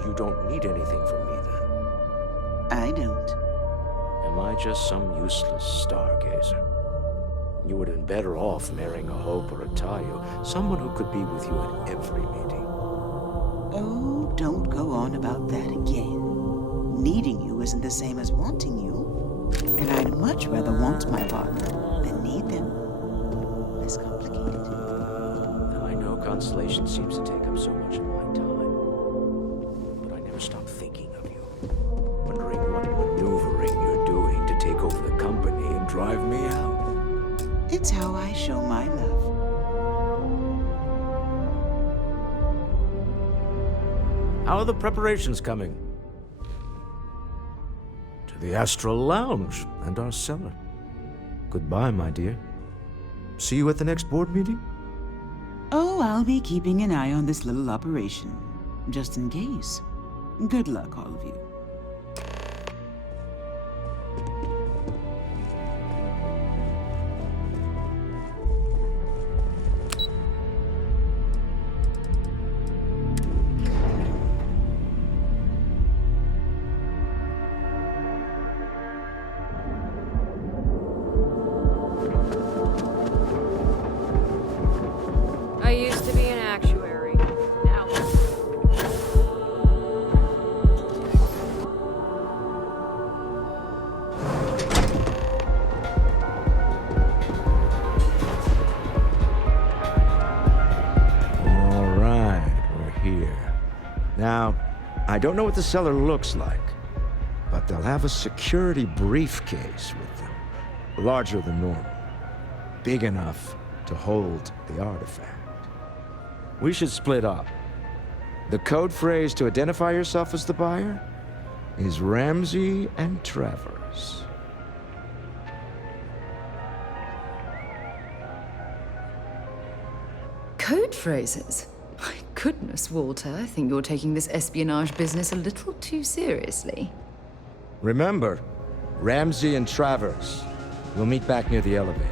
you don't need anything from me then? I don't. Am I just some useless stargazer? You would have been better off marrying a Hope or a Tayo, someone who could be with you at every meeting. Oh, don't go on about that again. Needing you isn't the same as wanting you. And I'd much rather want my partner than need them. Less complicated. I know Constellation seems to take up so much of my time, but I never stop thinking of you, wondering what maneuvering you're doing to take over the company and drive me out. It's how I show my love. How are the preparations coming? To the Astral Lounge and our cellar. Goodbye, my dear. See you at the next board meeting? Oh, I'll be keeping an eye on this little operation, just in case. Good luck, all of you. I used to be an actuary. Now. All right, we're here. Now, I don't know what the cellar looks like, but they'll have a security briefcase with them. Larger than normal. Big enough to hold the artifact. We should split up. The code phrase to identify yourself as the buyer is Ramsey and Travers. Code phrases? My goodness, Walter, I think you're taking this espionage business a little too seriously. Remember, Ramsey and Travers. We'll meet back near the elevator.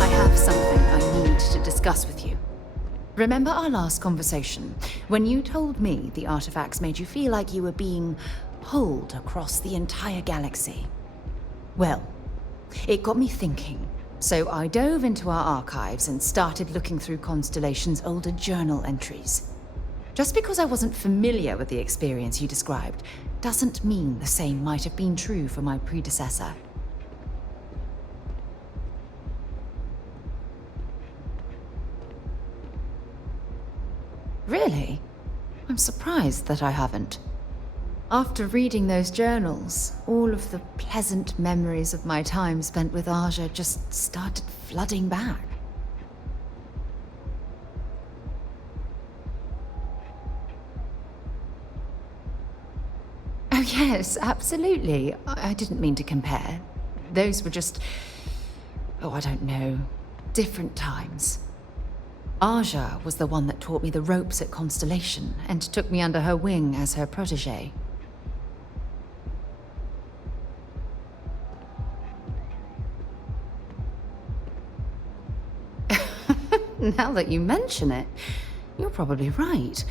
I have something I need to discuss with you. Remember our last conversation, when you told me the artifacts made you feel like you were being pulled across the entire galaxy? Well, it got me thinking. So I dove into our archives and started looking through Constellation's older journal entries. Just because I wasn't familiar with the experience you described, doesn't mean the same might have been true for my predecessor. Really? I'm surprised that I haven't. After reading those journals, all of the pleasant memories of my time spent with Aja just started flooding back. Oh yes, absolutely. I didn't mean to compare. Those were just... oh, I don't know. Different times. Aja was the one that taught me the ropes at Constellation and took me under her wing as her protege. Now that you mention it, you're probably right.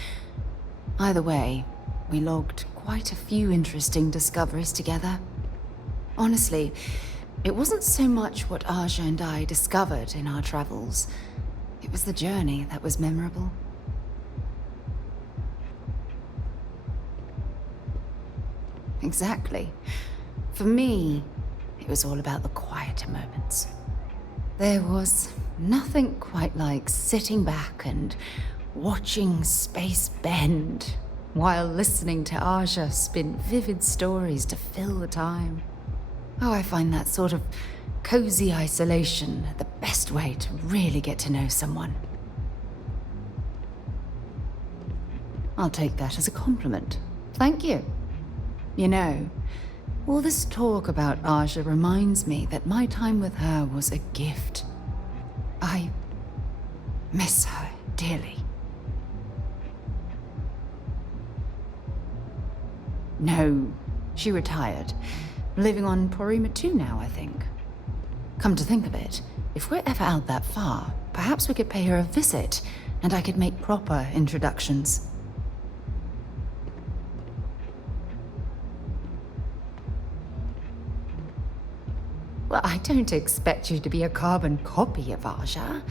Either way, we logged quite a few interesting discoveries together. Honestly, it wasn't so much what Aja and I discovered in our travels. It was the journey that was memorable. Exactly. For me, it was all about the quieter moments. There was nothing quite like sitting back and watching space bend while listening to Aja spin vivid stories to fill the time. Oh, I find that sort of cozy isolation the best way to really get to know someone. I'll take that as a compliment. Thank you. You know, all this talk about Aja reminds me that my time with her was a gift. I miss her dearly. No, she retired. Living on Porima 2 now, I think. Come to think of it, if we're ever out that far, perhaps we could pay her a visit, and I could make proper introductions. Well, I don't expect you to be a carbon copy of Aja.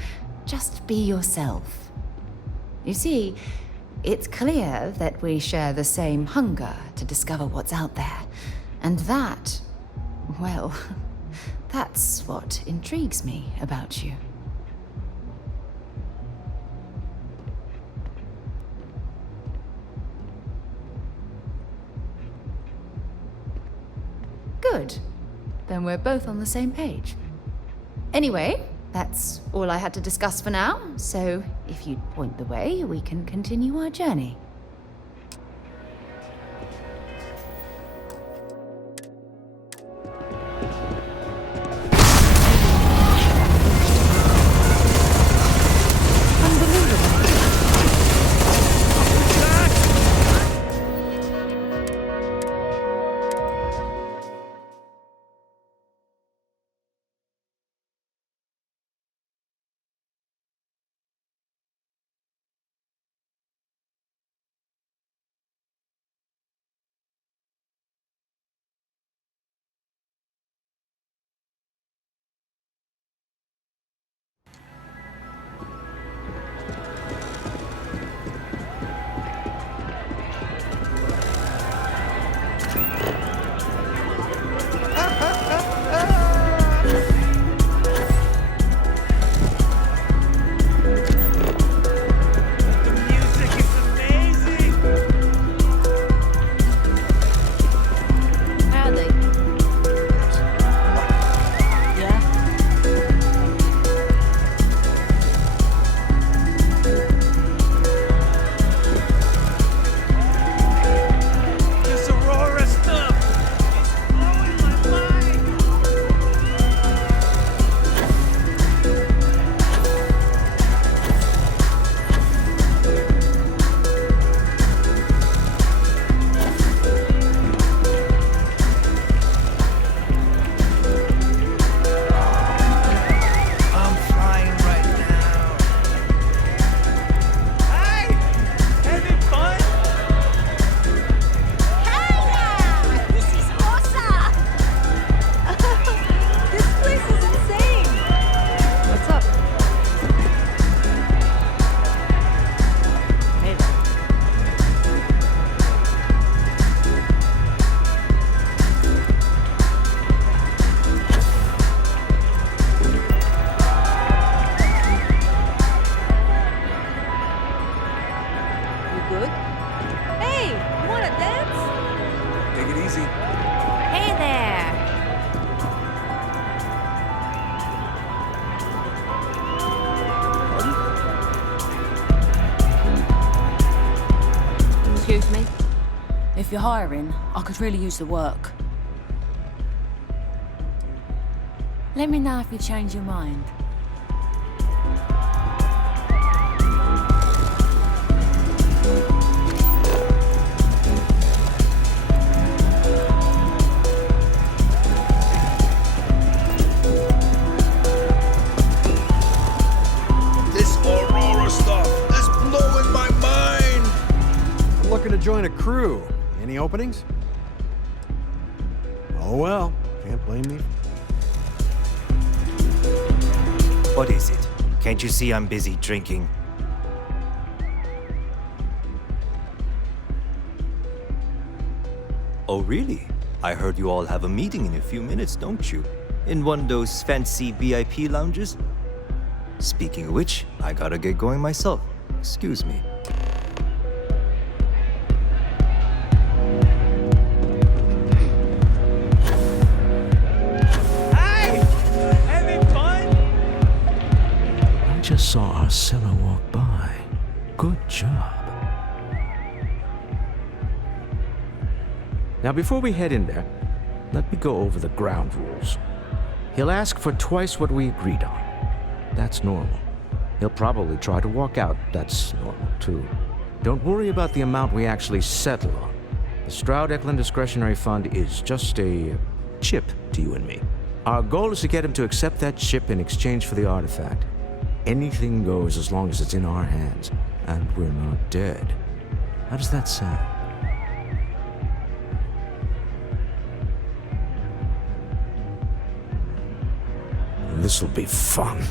Just be yourself. You see, it's clear that we share the same hunger to discover what's out there. And that, well, that's what intrigues me about you. Good. Then we're both on the same page. Anyway, that's all I had to discuss for now, so if you'd point the way, we can continue our journey. If you're hiring, I could really use the work. Let me know if you change your mind. This Aurora stuff is blowing my mind! I'm looking to join a crew. Any openings? Oh well, can't blame me. What is it? Can't you see I'm busy drinking? Oh really? I heard you all have a meeting in a few minutes, don't you? In one of those fancy VIP lounges? Speaking of which, I gotta get going myself. Excuse me. Just saw our seller walk by. Good job. Now, before we head in there, let me go over the ground rules. He'll ask for twice what we agreed on. That's normal. He'll probably try to walk out. That's normal, too. Don't worry about the amount we actually settle on. The Stroud-Eklund Discretionary Fund is just a chip to you and me. Our goal is to get him to accept that ship in exchange for the artifact. Anything goes as long as it's in our hands, and we're not dead. How does that sound? This'll be fun.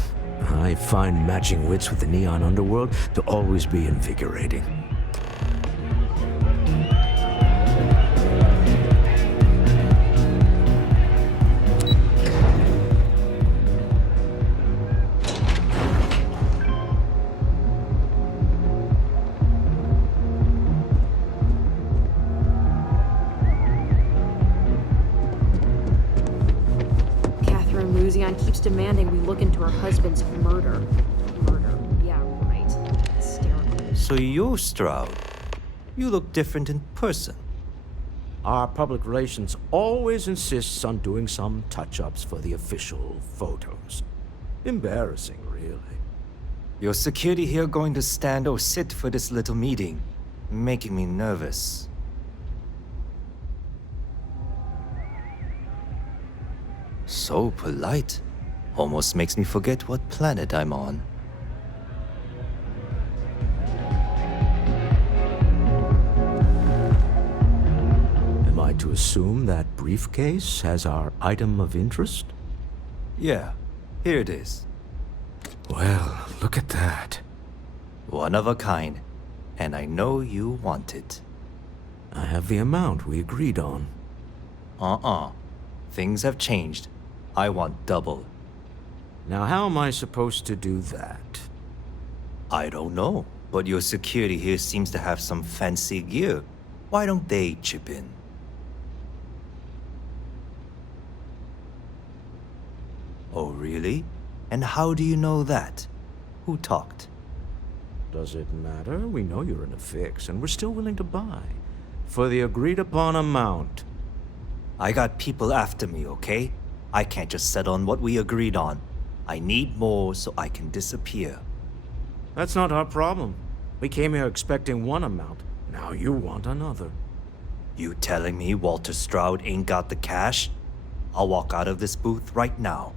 I find matching wits with the neon underworld to always be invigorating. Keeps demanding we look into her husband's murder. Yeah, right. Hysterical. So you're Stroud. You look different in person. Our public relations always insists on doing some touch-ups for the official photos. Embarrassing, really. Your security here going to stand or sit for this little meeting, making me nervous. So polite. Almost makes me forget what planet I'm on. Am I to assume that briefcase has our item of interest? Yeah, here it is. Well, look at that. One of a kind, and I know you want it. I have the amount we agreed on. Things have changed. I want double. Now, how am I supposed to do that? I don't know, but your security here seems to have some fancy gear. Why don't they chip in? Oh, really? And how do you know that? Who talked? Does it matter? We know you're in a fix, and we're still willing to buy. For the agreed-upon amount. I got people after me, okay? I can't just settle on what we agreed on. I need more so I can disappear. That's not our problem. We came here expecting one amount. Now you want another. You telling me Walter Stroud ain't got the cash? I'll walk out of this booth right now.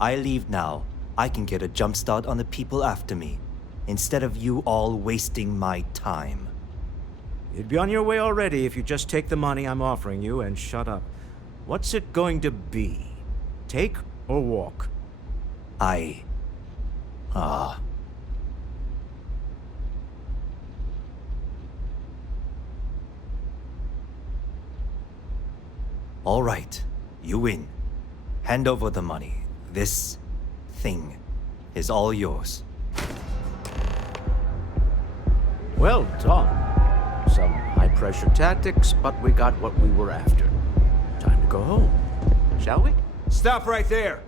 I leave now. I can get a jump start on the people after me, instead of you all wasting my time. You'd be on your way already if you just take the money I'm offering you and shut up. What's it going to be? Take or walk? All right, you win. Hand over the money. This thing is all yours. Well done. Some high-pressure tactics, but we got what we were after. Time to go home, shall we? Stop right there.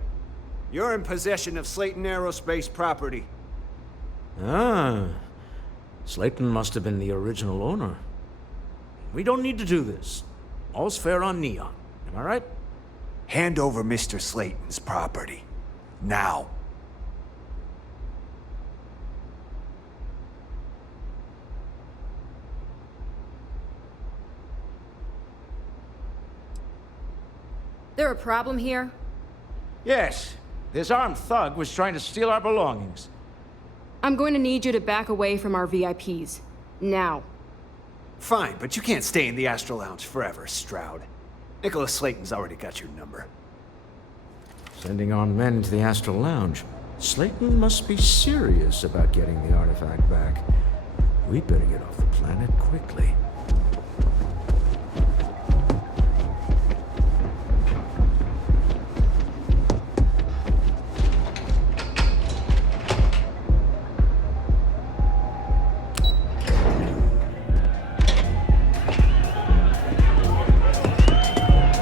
You're in possession of Slayton Aerospace property. Ah. Slayton must have been the original owner. We don't need to do this. All's fair on Neon. Am I right? Hand over Mr. Slayton's property. Now. There a problem here? Yes. This armed thug was trying to steal our belongings. I'm going to need you to back away from our VIPs. Now. Fine, but you can't stay in the Astral Lounge forever, Stroud. Nicholas Slayton's already got your number. Sending armed men into the Astral Lounge. Slayton must be serious about getting the artifact back. We'd better get off the planet quickly.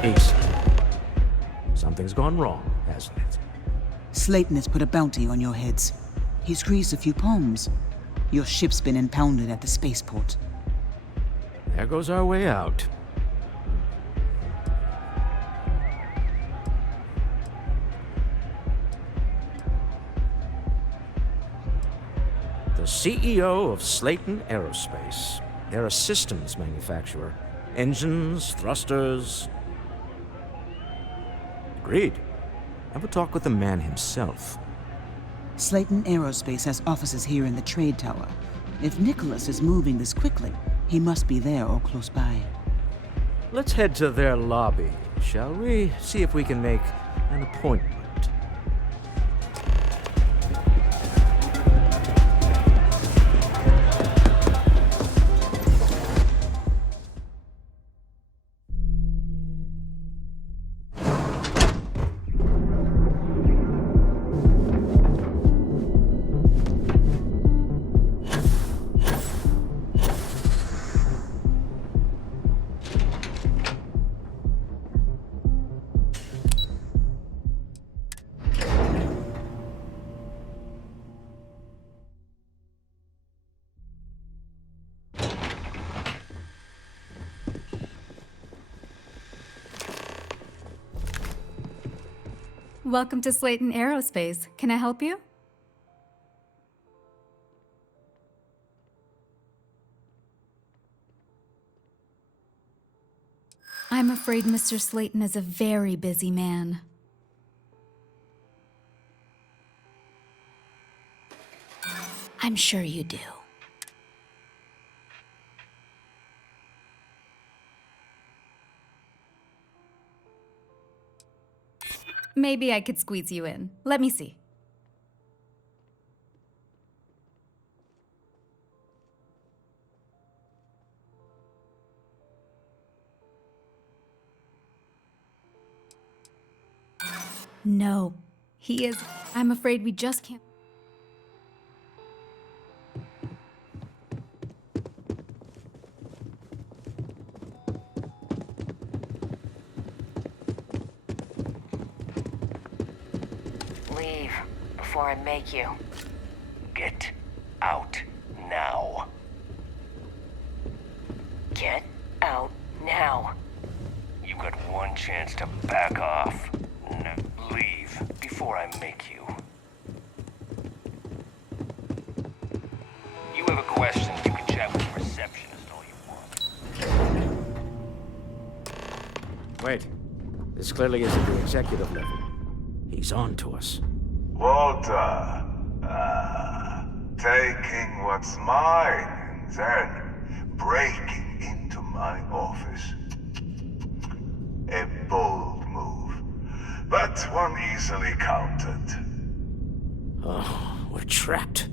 Ace. Something's gone wrong, hasn't it? Slayton has put a bounty on your heads. He's greased a few palms. Your ship's been impounded at the spaceport. There goes our way out. The CEO of Slayton Aerospace. They're a systems manufacturer. Engines, thrusters. Agreed. Have a talk with the man himself. Slayton Aerospace has offices here in the trade tower. If Nicholas is moving this quickly, he must be there or close by. Let's head to their lobby, shall we? See if we can make an appointment. Welcome to Slayton Aerospace. Can I help you? I'm afraid Mr. Slayton is a very busy man. I'm sure you do. Maybe I could squeeze you in. Let me see. No, he is. I'm afraid we just can't. Leave before I make you. Get out now. Get out now. You got one chance to back off. No, leave before I make you. You have a question, you can chat with the receptionist all you want. Wait. This clearly isn't the executive level. He's on to us. Walter. Taking what's mine and then breaking into my office. A bold move, but one easily countered. Oh, we're trapped.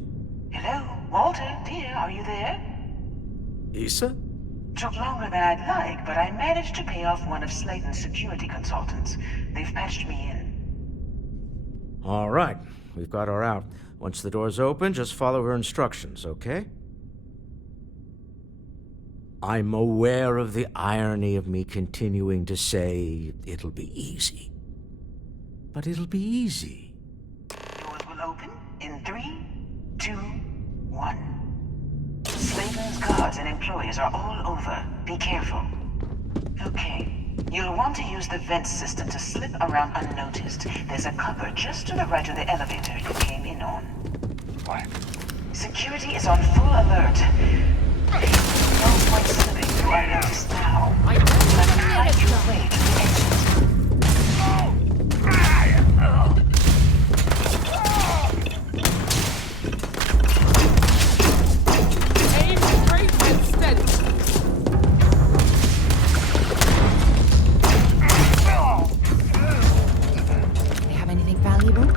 Hello, Walter, dear, are you there? Issa? Took longer than I'd like, but I managed to pay off one of Slayton's security consultants. They've patched me in. All right, we've got her out. Once the door's open, just follow her instructions, okay? I'm aware of the irony of me continuing to say it'll be easy. But it'll be easy. Doors will open in 3, 2, 1. Slayton's guards and employees are all over. Be careful. Okay. You'll want to use the vent system to slip around unnoticed. There's a cupboard just to the right of the elevator you came in on. What? Security is on full alert. No point slipping through unnoticed now. Let's find your way to the exit. Aim straight and steady. They have anything valuable?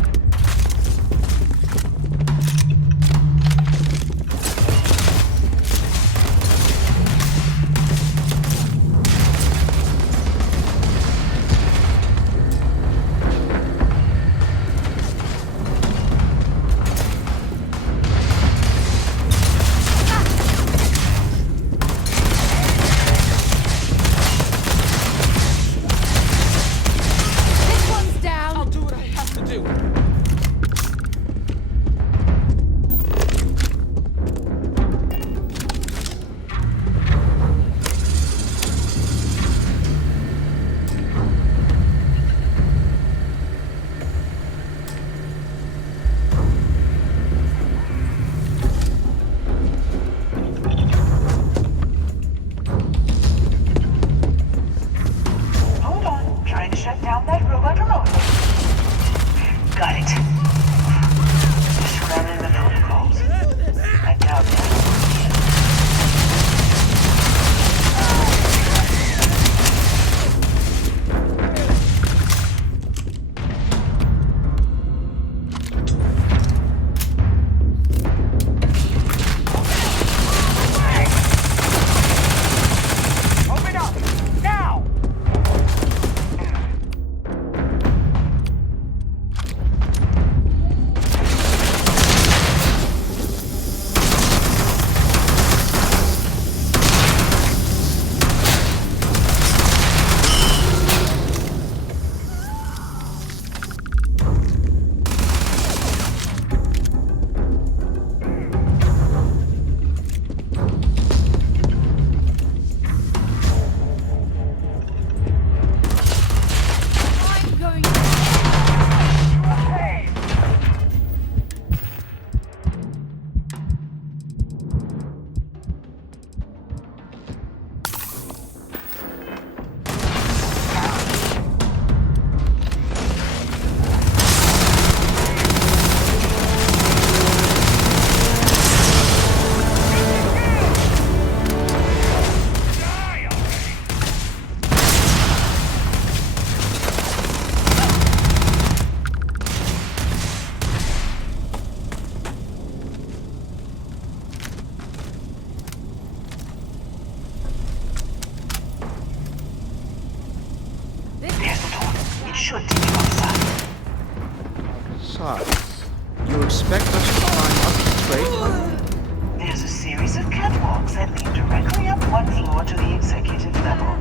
cars. You expect us to climb up the trade ladder? There's a series of catwalks that lead directly up one floor to the executive level.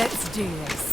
Let's do this.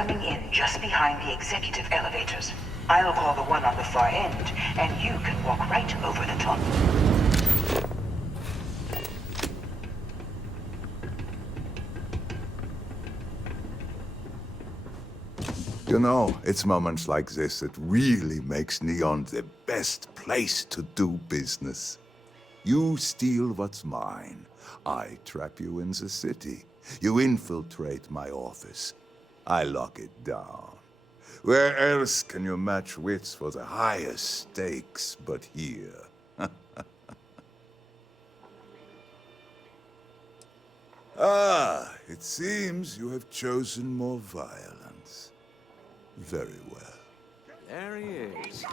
coming in just behind the executive elevators. I'll call the one on the far end, and you can walk right over the top. You know, it's moments like this that really makes Neon the best place to do business. You steal what's mine. I trap you in the city. You infiltrate my office. I lock it down. Where else can you match wits for the highest stakes but here? Ah, it seems you have chosen more violence. Very well. There he is.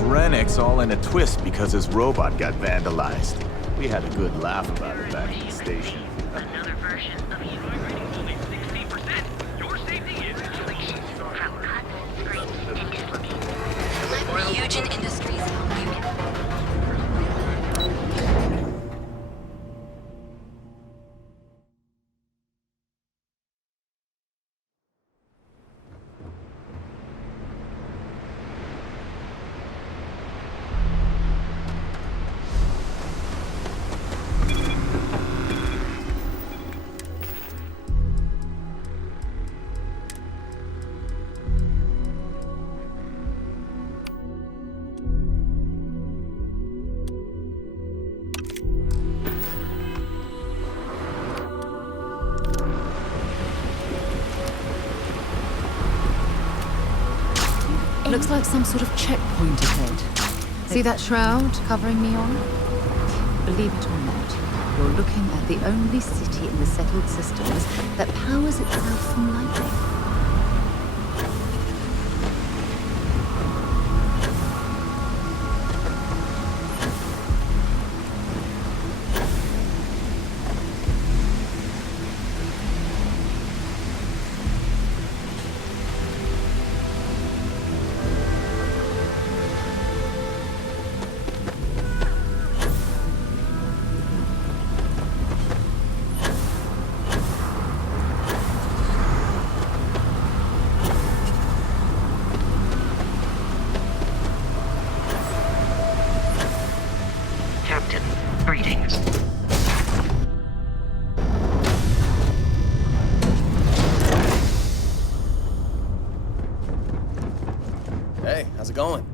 Rennick's all in a twist because his robot got vandalized. We had a good laugh about it back at the station. Another version of you. Only 60%. Your safety is depletion. From cuts, scrapes, and dislocations. Let Ryujin Industries help you. Looks like some sort of checkpoint ahead. See that shroud covering Neon? Believe it or not, you're looking at the only city in the settled systems that powers itself from lightning. Captain, greetings. Hey, how's it going?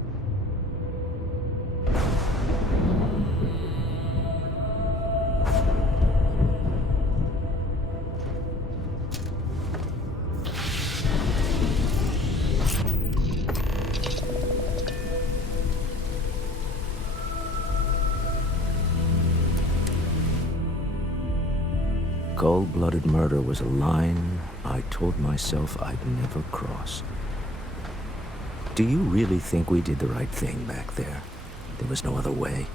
Cold-blooded murder was a line I told myself I'd never cross. Do you really think we did the right thing back there? There was no other way.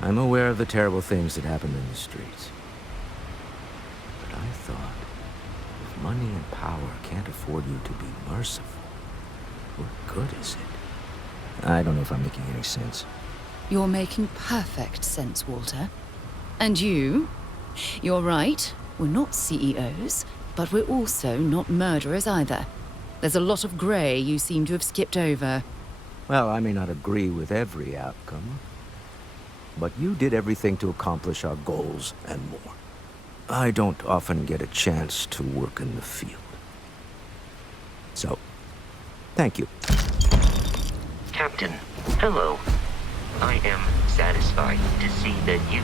I'm aware of the terrible things that happened in the streets. But I thought, if money and power can't afford you to be merciful, what good is it? I don't know if I'm making any sense. You're making perfect sense, Walter. And you? You're right. We're not CEOs, but we're also not murderers either. There's a lot of grey you seem to have skipped over. Well, I may not agree with every outcome, but you did everything to accomplish our goals and more. I don't often get a chance to work in the field. So, thank you. Captain, hello. I am satisfied to see that you...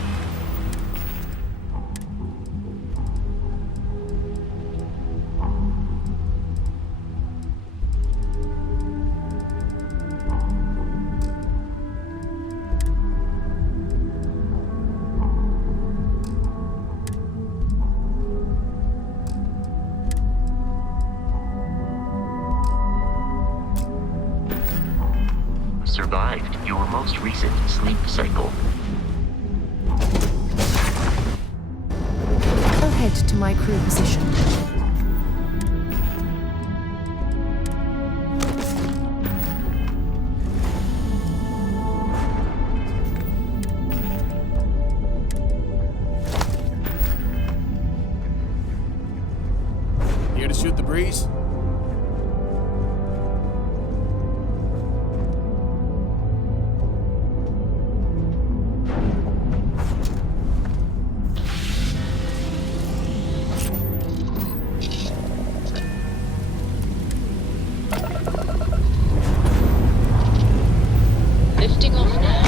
survived your most recent sleep cycle. I'll head to my crew position. Here to shoot the breeze? Lifting off now.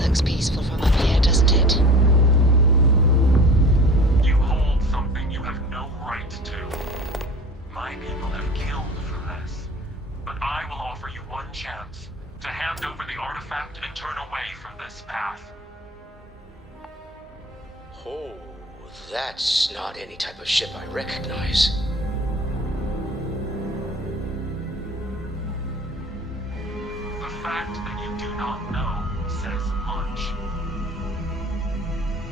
Looks peaceful from up here, doesn't it? You hold something you have no right to. My people have killed for this. But I will offer you one chance to hand over the artifact and turn away from this path. Oh, that's not any type of ship I recognize. The fact that you do not know says much.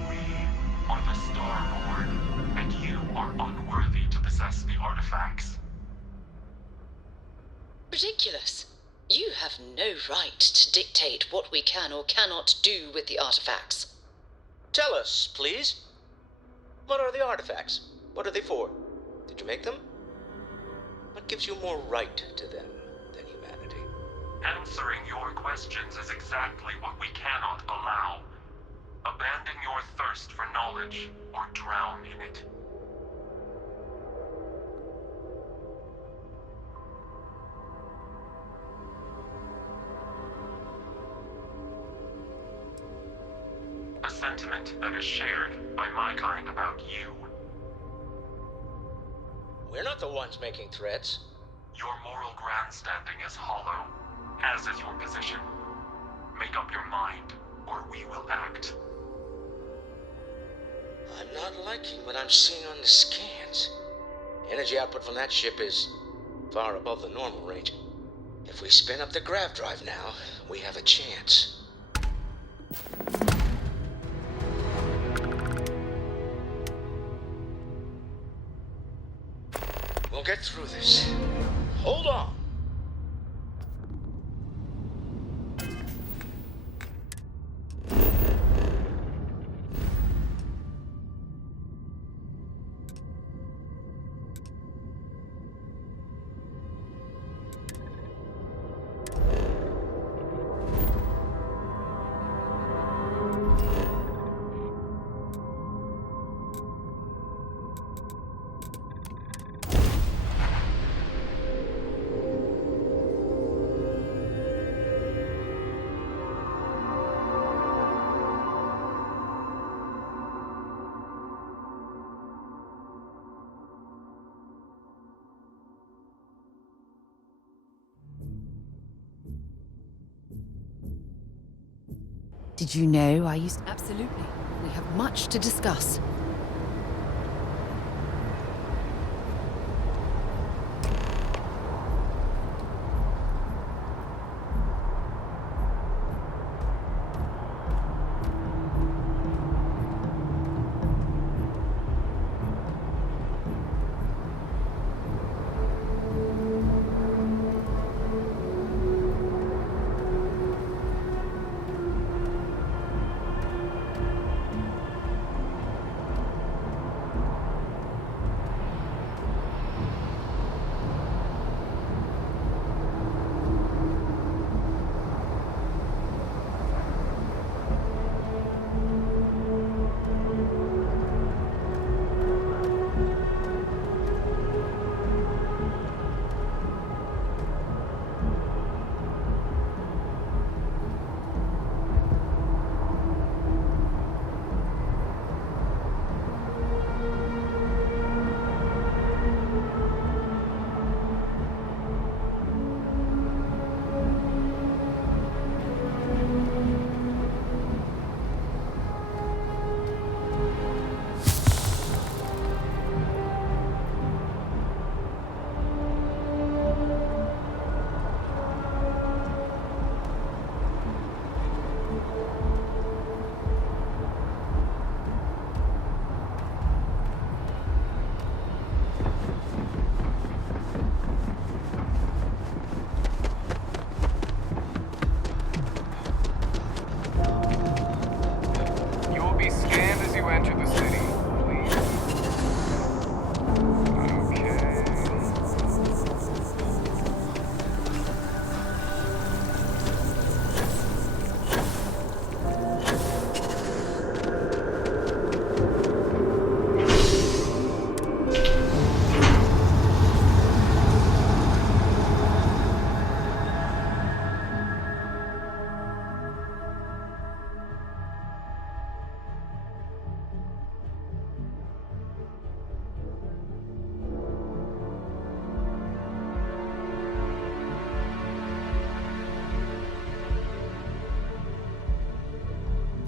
We are the Starborn, and you are unworthy to possess the artifacts. Ridiculous. You have no right to dictate what we can or cannot do with the artifacts. Tell us, please. What are the artifacts? What are they for? Did you make them? What gives you more right to them than humanity? Answering your questions is exactly what we cannot allow. Abandon your thirst for knowledge, or drown in it. A sentiment that is shared by my kind about you. We're not the ones making threats. Your moral grandstanding is hollow, as is your position. Make up your mind, or we will act. I'm not liking what I'm seeing on the scans. Energy output from that ship is far above the normal range. If we spin up the grav drive now, we have a chance. We'll get through this. Hold on. Did you know I used... Absolutely. We have much to discuss.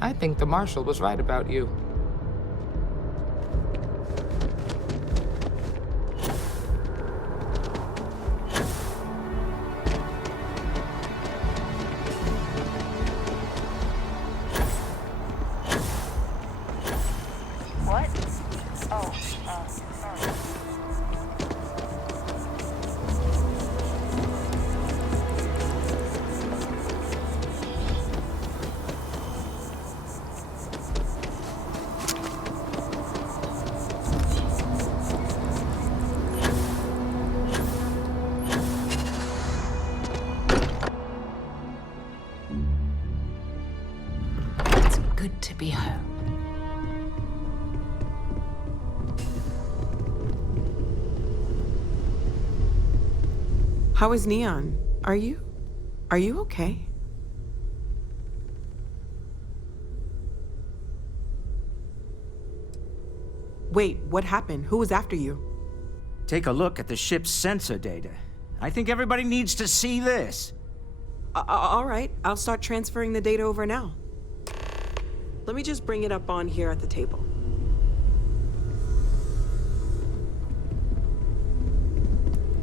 I think the Marshal was right about you. What? Oh, sorry. be home. How is Neon? Are you okay? Wait, what happened? Who was after you? Take a look at the ship's sensor data. I think everybody needs to see this. All right, I'll start transferring the data over now. Let me just bring it up on here at the table.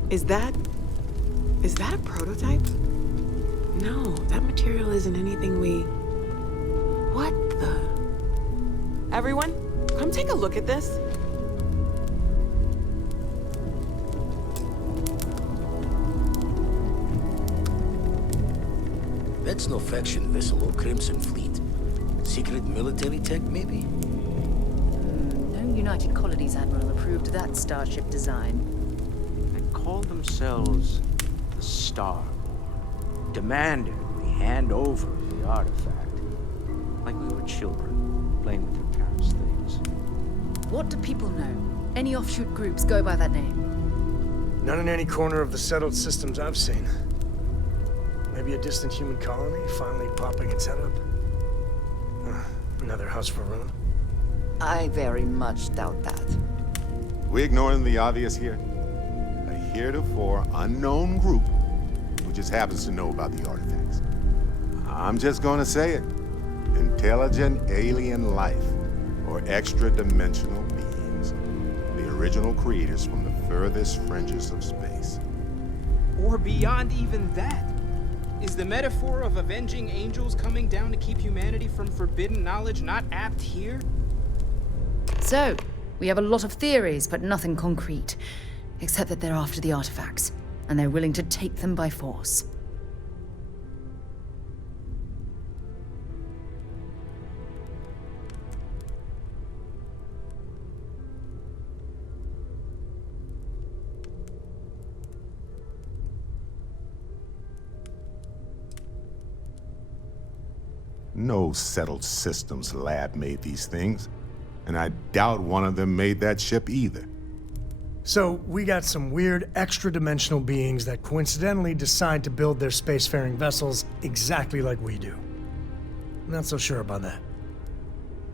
Is that a prototype? No, that material isn't anything we... What the... Everyone, come take a look at this. That's no faction vessel or Crimson Fleet. Secret military tech, maybe? No United Colonies Admiral approved that starship design. They call themselves the Star, demanding we hand over the artifact. Like we were children, playing with their parents' things. What do people know? Any offshoot groups go by that name? Not in any corner of the settled systems I've seen. Maybe a distant human colony finally popping its head up. Another house for Rune. I very much doubt that. We're ignoring the obvious here. A heretofore unknown group who just happens to know about the artifacts. I'm just gonna say it. Intelligent alien life, or extra-dimensional beings. The original creators from the furthest fringes of space. Or beyond even that. Is the metaphor of avenging angels coming down to keep humanity from forbidden knowledge not apt here? So, we have a lot of theories, but nothing concrete. Except that they're after the artifacts, and they're willing to take them by force. No settled systems lab made these things, and I doubt one of them made that ship either. So, we got some weird extra-dimensional beings that coincidentally decide to build their spacefaring vessels exactly like we do. Not so sure about that.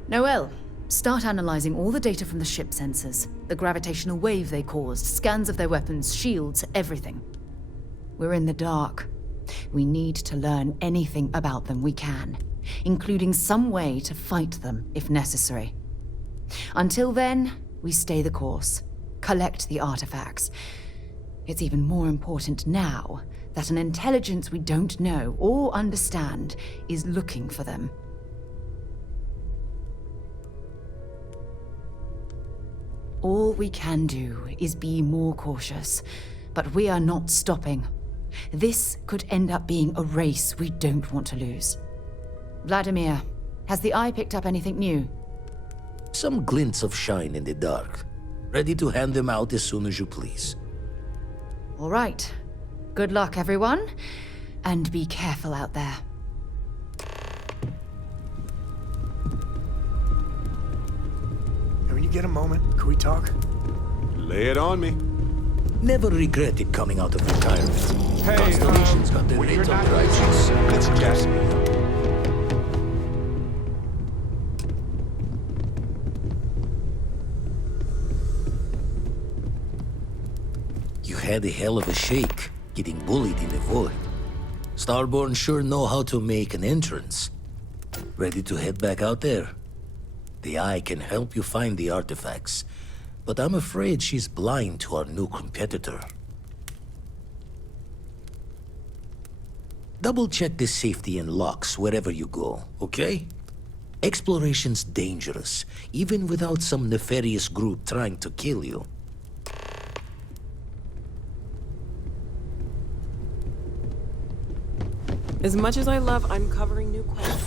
Noel, start analyzing all the data from the ship sensors, the gravitational wave they caused, scans of their weapons, shields, everything. We're in the dark. We need to learn anything about them we can, including some way to fight them if necessary. Until then, we stay the course, collect the artifacts. It's even more important now that an intelligence we don't know or understand is looking for them. All we can do is be more cautious, but we are not stopping. This could end up being a race we don't want to lose. Vladimir, has the Eye picked up anything new? Some glints of shine in the dark. Ready to hand them out as soon as you please. All right. Good luck, everyone. And be careful out there. Hey, when you get a moment, can we talk? Lay it on me. Never regretted coming out of retirement. Hey, Constellation's got their when you're rate on not the rise. let's just... You had a hell of a shake, getting bullied in the void. Starborn sure know how to make an entrance. Ready to head back out there? The Eye can help you find the artifacts, but I'm afraid she's blind to our new competitor. Double-check the safety and locks wherever you go, okay? Exploration's dangerous, even without some nefarious group trying to kill you. As much as I love uncovering new questions,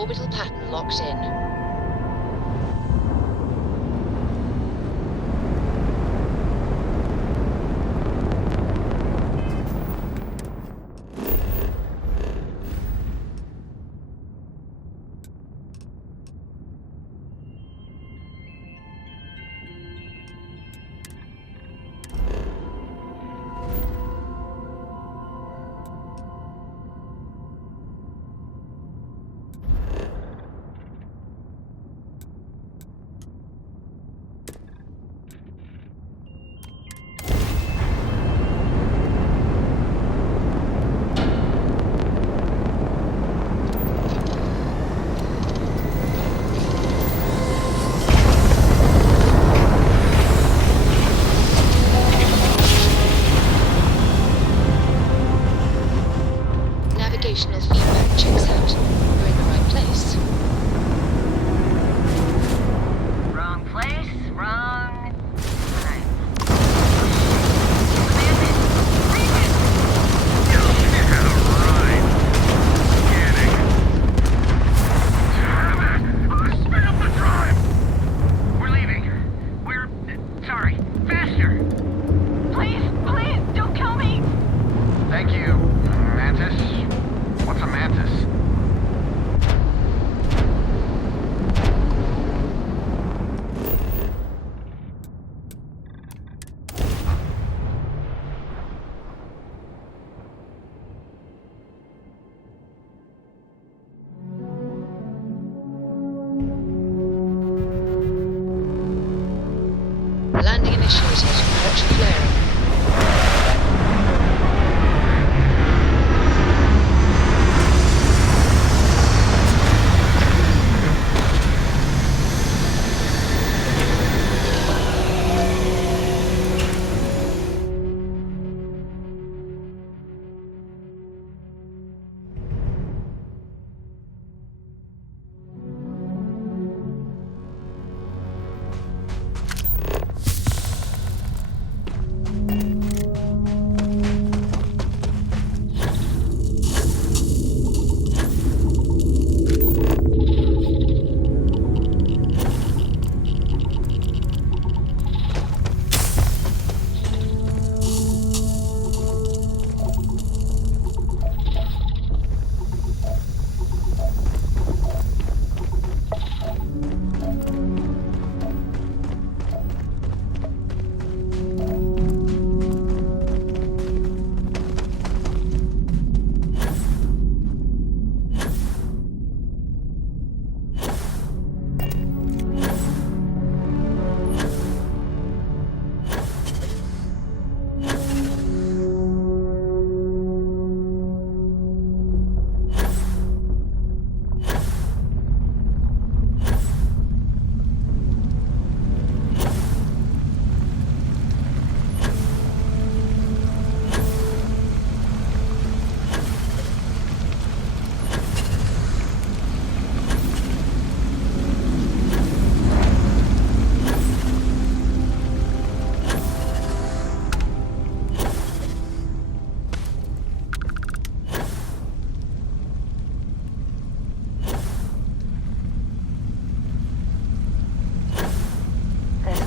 orbital pattern locked in. Navigational feedback checks out. We're in the right place. Wrong place, wrong time. Spin up the drive! We're leaving. We're... sorry. Faster! Please, please, don't kill me! Thank you, Mantis. What's a mantis? Landing initiated. Watch the flaring.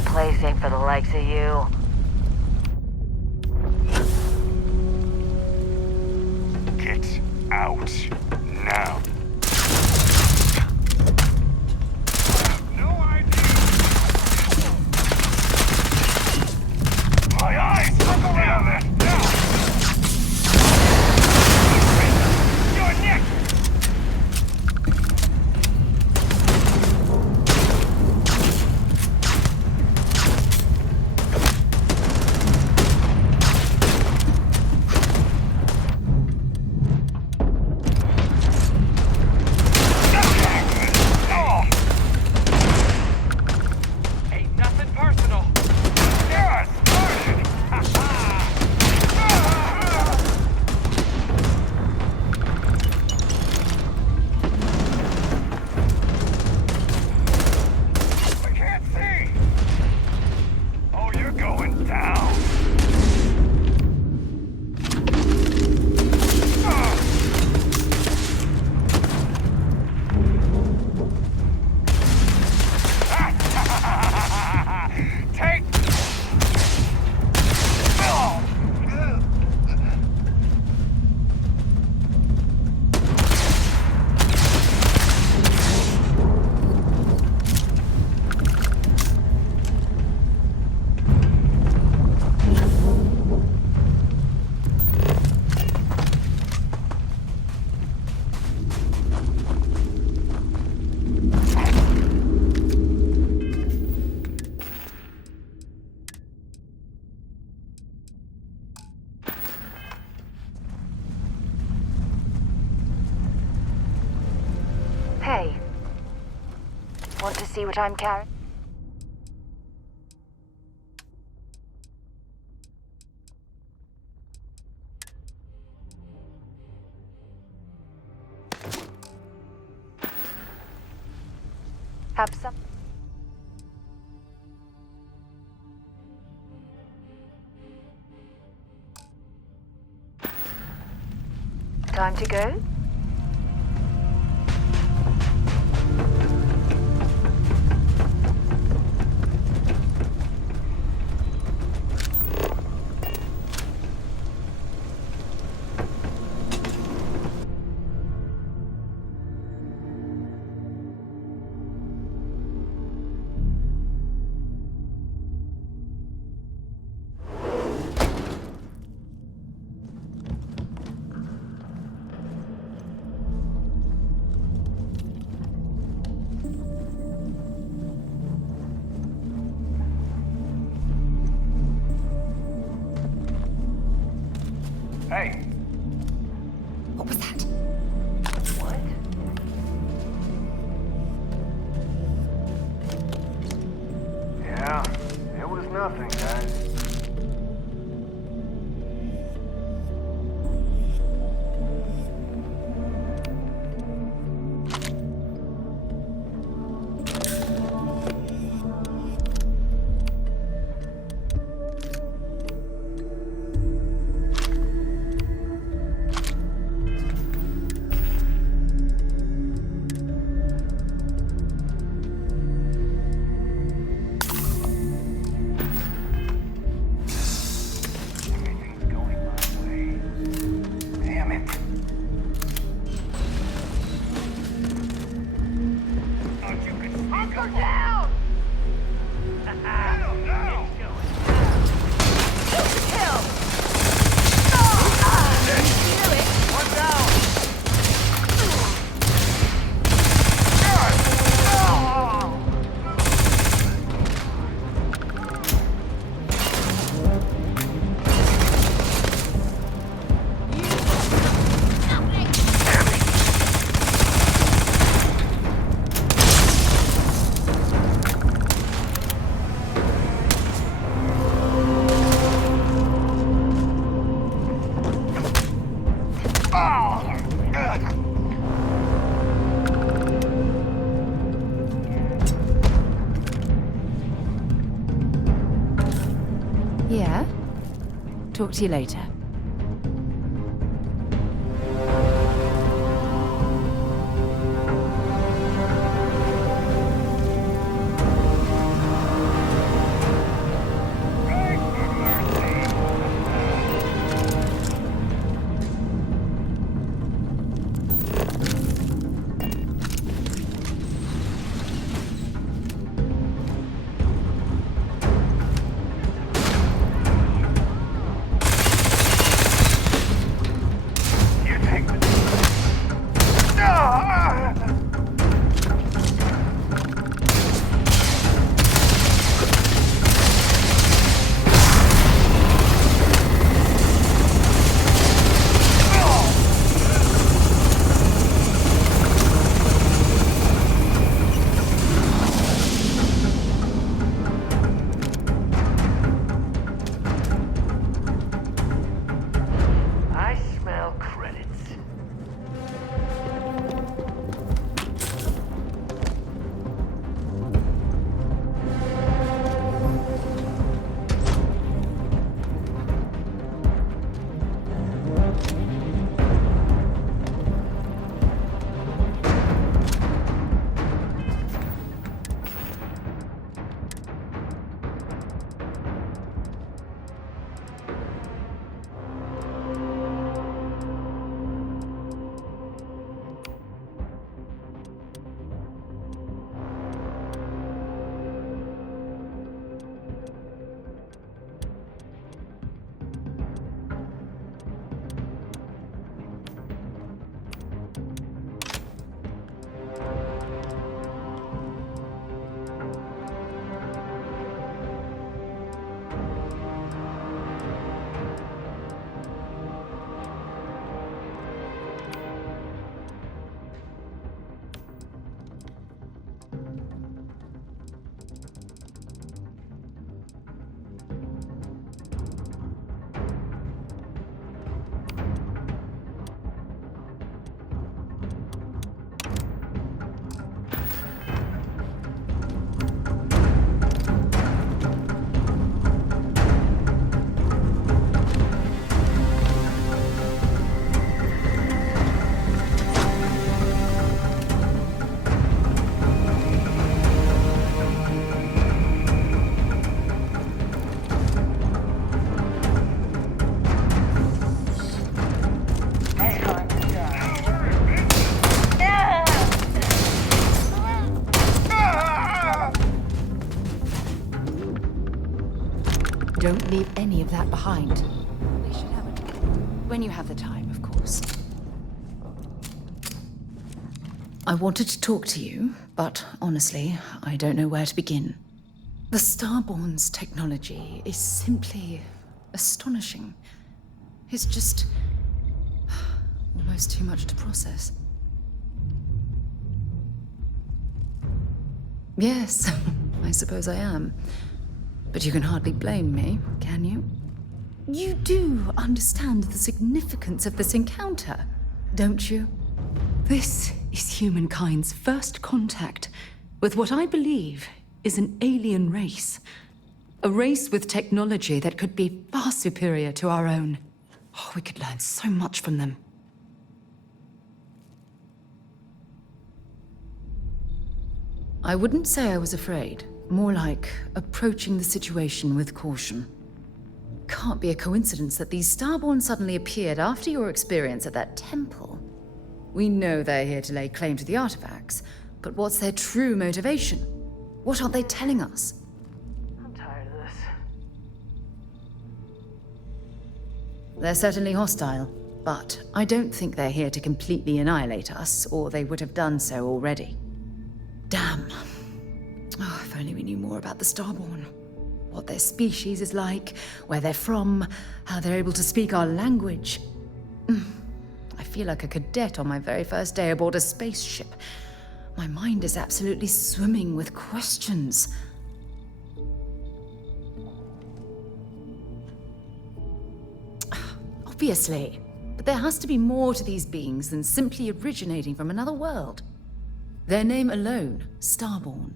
Place ain't for the likes of you. Get out now. My eyes! Damn it! Your neck! see what I'm carrying? Have some. Time to go? Hey! What was that? What? Yeah, it was nothing, guys. Yeah? Talk to you later. wouldn't leave any of that behind. We should have it when you have the time, of course. I wanted to talk to you, but honestly, I don't know where to begin. The Starborn's technology is simply astonishing. It's just almost too much to process. Yes, I suppose I am. But you can hardly blame me, can you? You do understand the significance of this encounter, don't you? This is humankind's first contact with what I believe is an alien race. A race with technology that could be far superior to our own. Oh, we could learn so much from them. I wouldn't say I was afraid. More like approaching the situation with caution. Can't be a coincidence that these Starborn suddenly appeared after your experience at that temple. We know they're here to lay claim to the artifacts, but what's their true motivation? What aren't they telling us? I'm tired of this. They're certainly hostile, but I don't think they're here to completely annihilate us, or they would have done so already. Damn. Oh, if only we knew more about the Starborn. What their species is like, where they're from, how they're able to speak our language. I feel like a cadet on my very first day aboard a spaceship. My mind is absolutely swimming with questions. Obviously, but there has to be more to these beings than simply originating from another world. Their name alone, Starborn.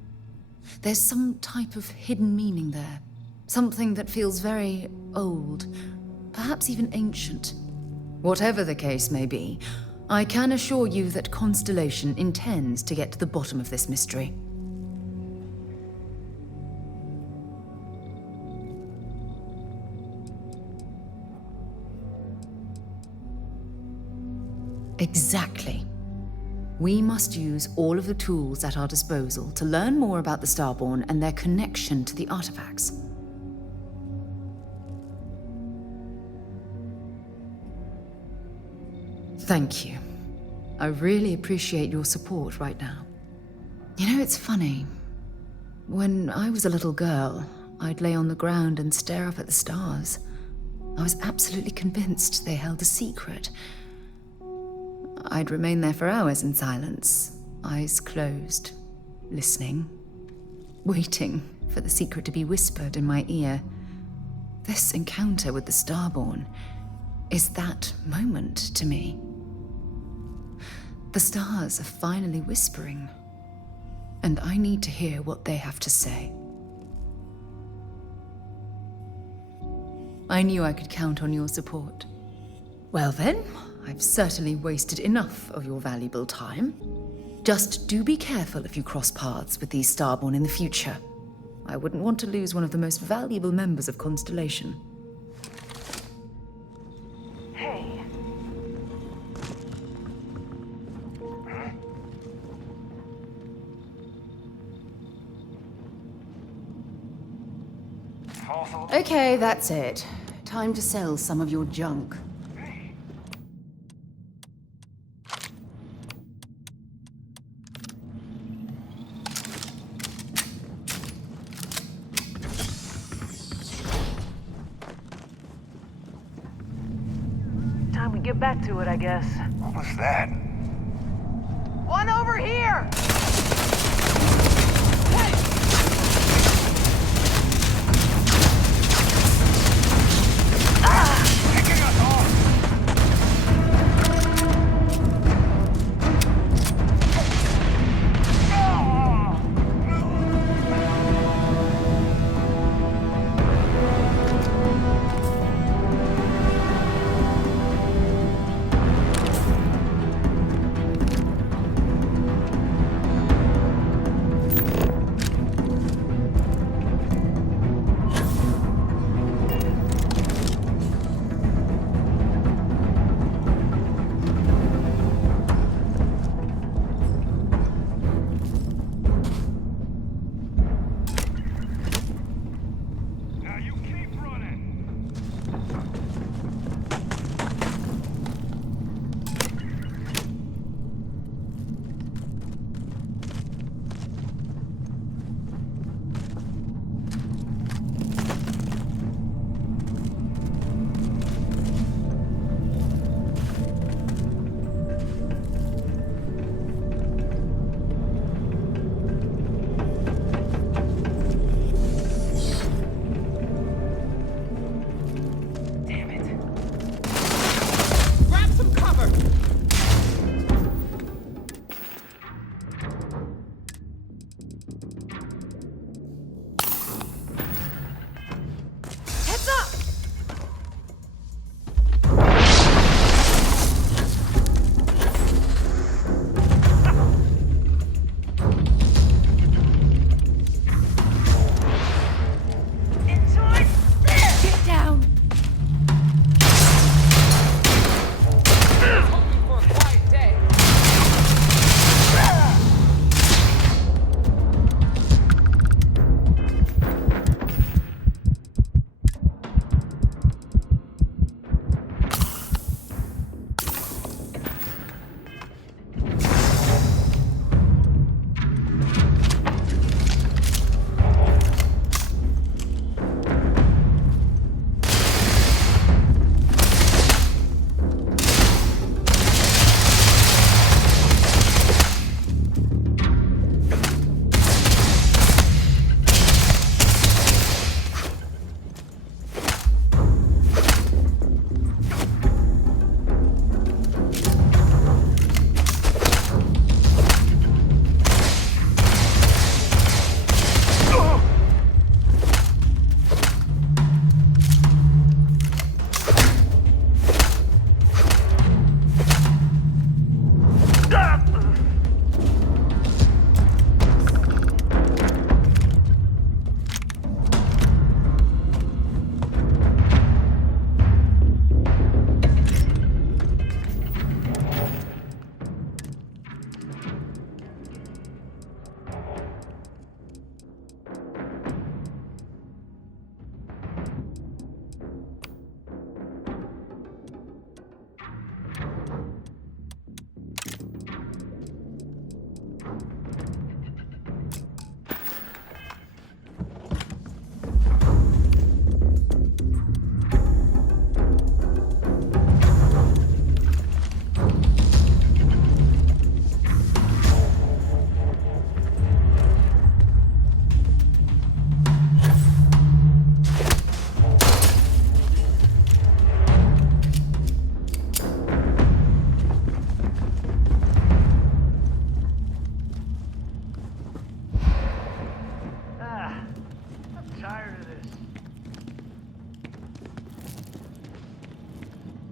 There's some type of hidden meaning there. Something that feels very old, perhaps even ancient. Whatever the case may be, I can assure you that Constellation intends to get to the bottom of this mystery. Exactly. We must use all of the tools at our disposal to learn more about the Starborn and their connection to the artifacts. Thank you. I really appreciate your support right now. You know, it's funny. When I was a little girl, I'd lay on the ground and stare up at the stars. I was absolutely convinced they held a secret. I'd remain there for hours in silence, eyes closed, listening, waiting for the secret to be whispered in my ear. This encounter with the Starborn is that moment to me. The stars are finally whispering, and I need to hear what they have to say. I knew I could count on your support. Well then, I've certainly wasted enough of your valuable time. Just do be careful if you cross paths with these Starborn in the future. I wouldn't want to lose one of the most valuable members of Constellation. Hey. Okay, that's it. Time to sell some of your junk. Time we get back to it, I guess. What was that? One over here! Picking us off!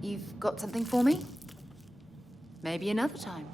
You've got something for me? Maybe another time.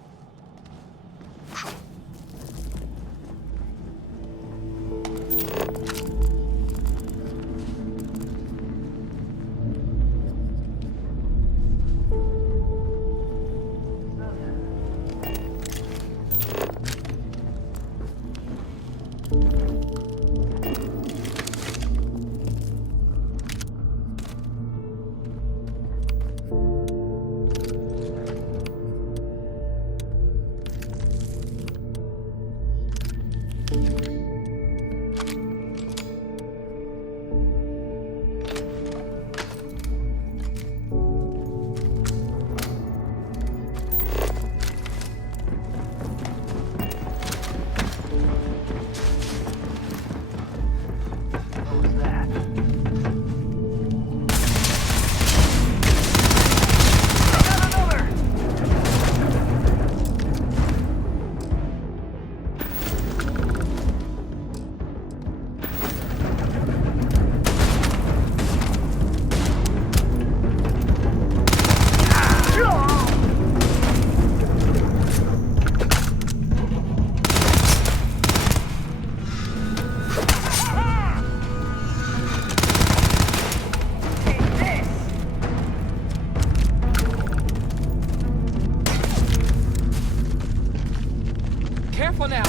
Careful now.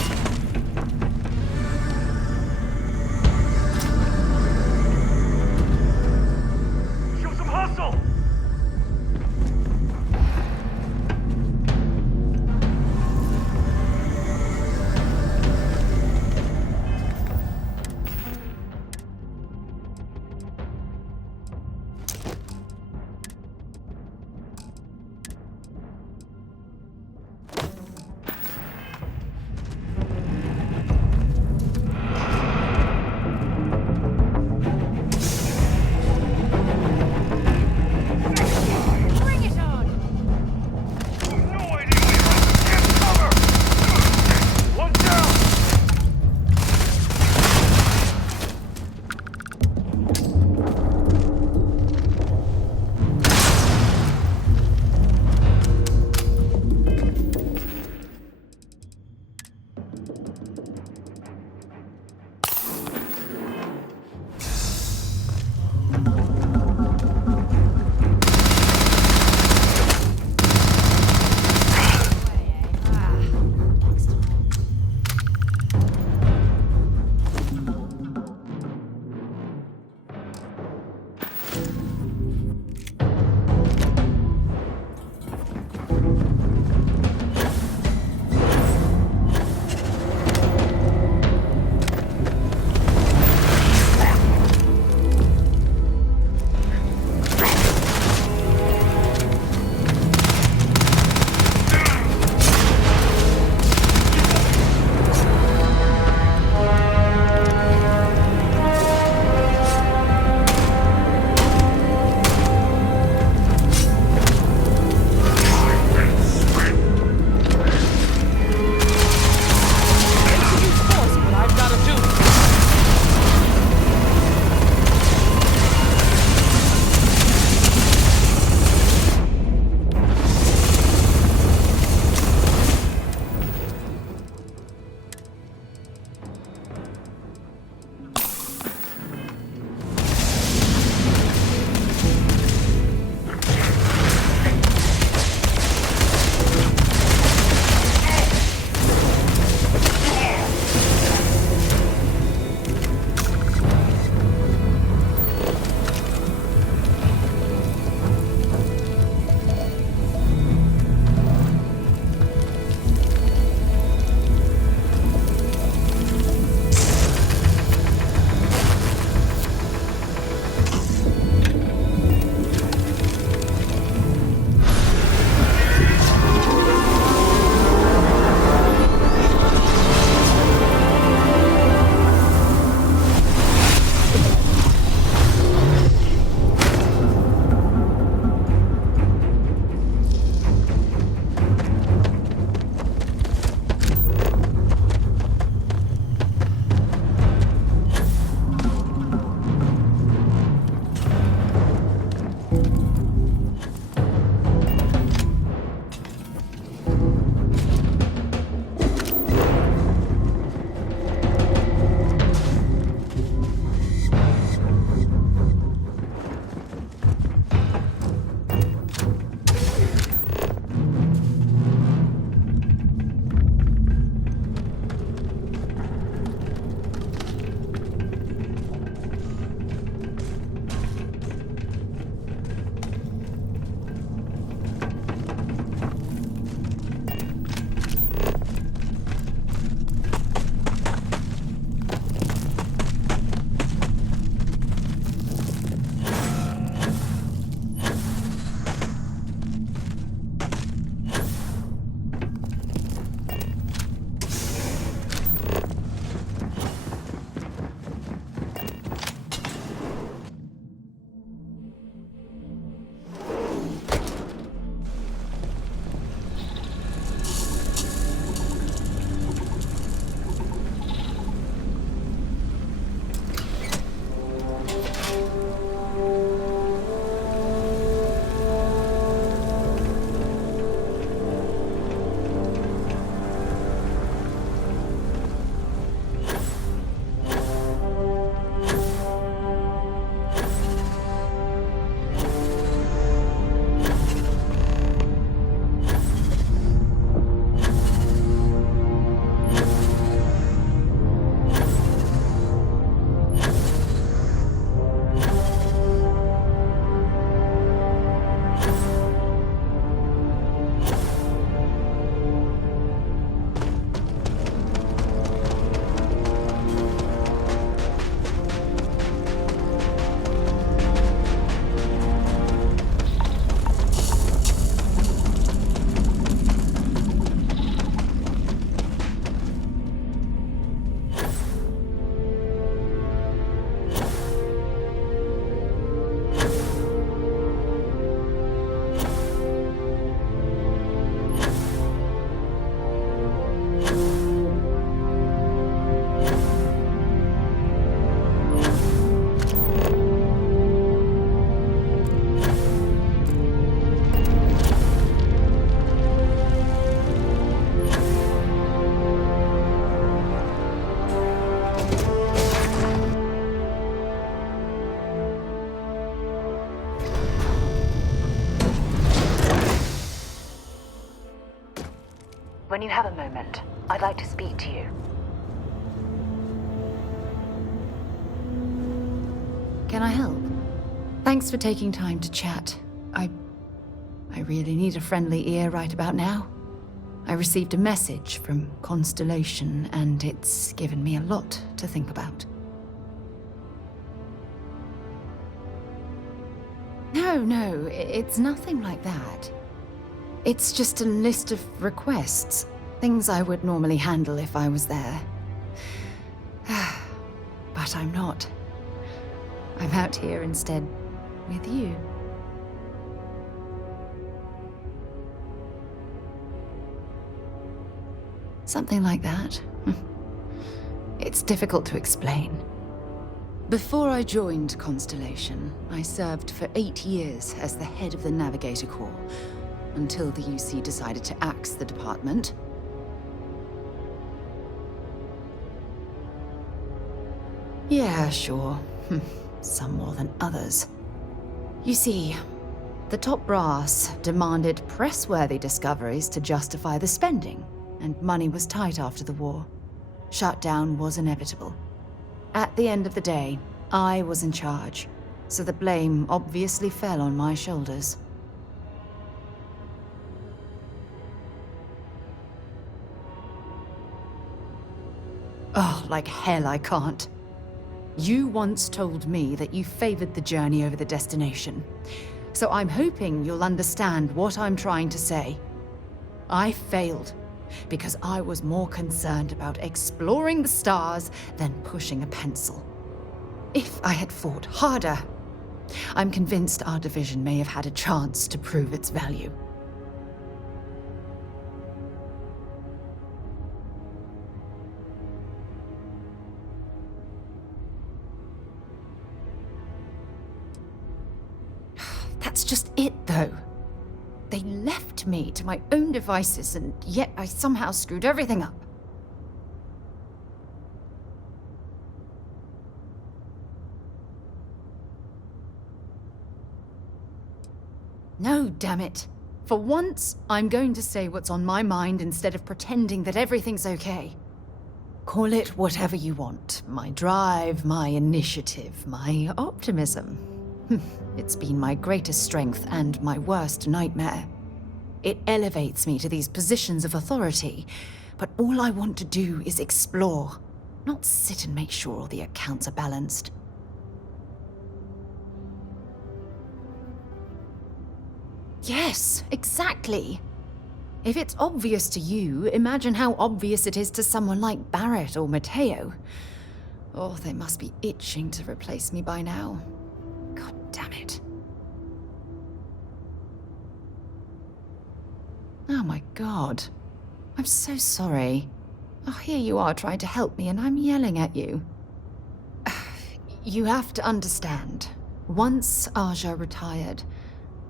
Show some hustle! When you have a moment, I'd like to speak to you. Can I help? Thanks for taking time to chat. I really need a friendly ear right about now. I received a message from Constellation, and it's given me a lot to think about. No, it's nothing like that. It's just a list of requests, things I would normally handle if I was there. But I'm not. I'm out here instead with you. Something like that. It's difficult to explain. Before I joined Constellation, I served for 8 years as the head of the Navigator Corps, until the UC decided to axe the department. Yeah, sure. Some more than others. You see, the top brass demanded press-worthy discoveries to justify the spending, and money was tight after the war. Shutdown was inevitable. At the end of the day, I was in charge, so the blame obviously fell on my shoulders. Oh, like hell I can't. You once told me that you favored the journey over the destination, so I'm hoping you'll understand what I'm trying to say. I failed because I was more concerned about exploring the stars than pushing a pencil. If I had fought harder, I'm convinced our division may have had a chance to prove its value. That's just it, though. They left me to my own devices, and yet I somehow screwed everything up. No, damn it. For once, I'm going to say what's on my mind instead of pretending that everything's okay. Call it whatever you want. My drive, my initiative, my optimism. It's been my greatest strength and my worst nightmare. It elevates me to these positions of authority, but all I want to do is explore, not sit and make sure all the accounts are balanced. Yes, exactly. If it's obvious to you, imagine how obvious it is to someone like Barrett or Mateo. Oh, they must be itching to replace me by now. God damn it. Oh my God. I'm so sorry. Oh, here you are trying to help me and I'm yelling at you. You have to understand. Once Aja retired,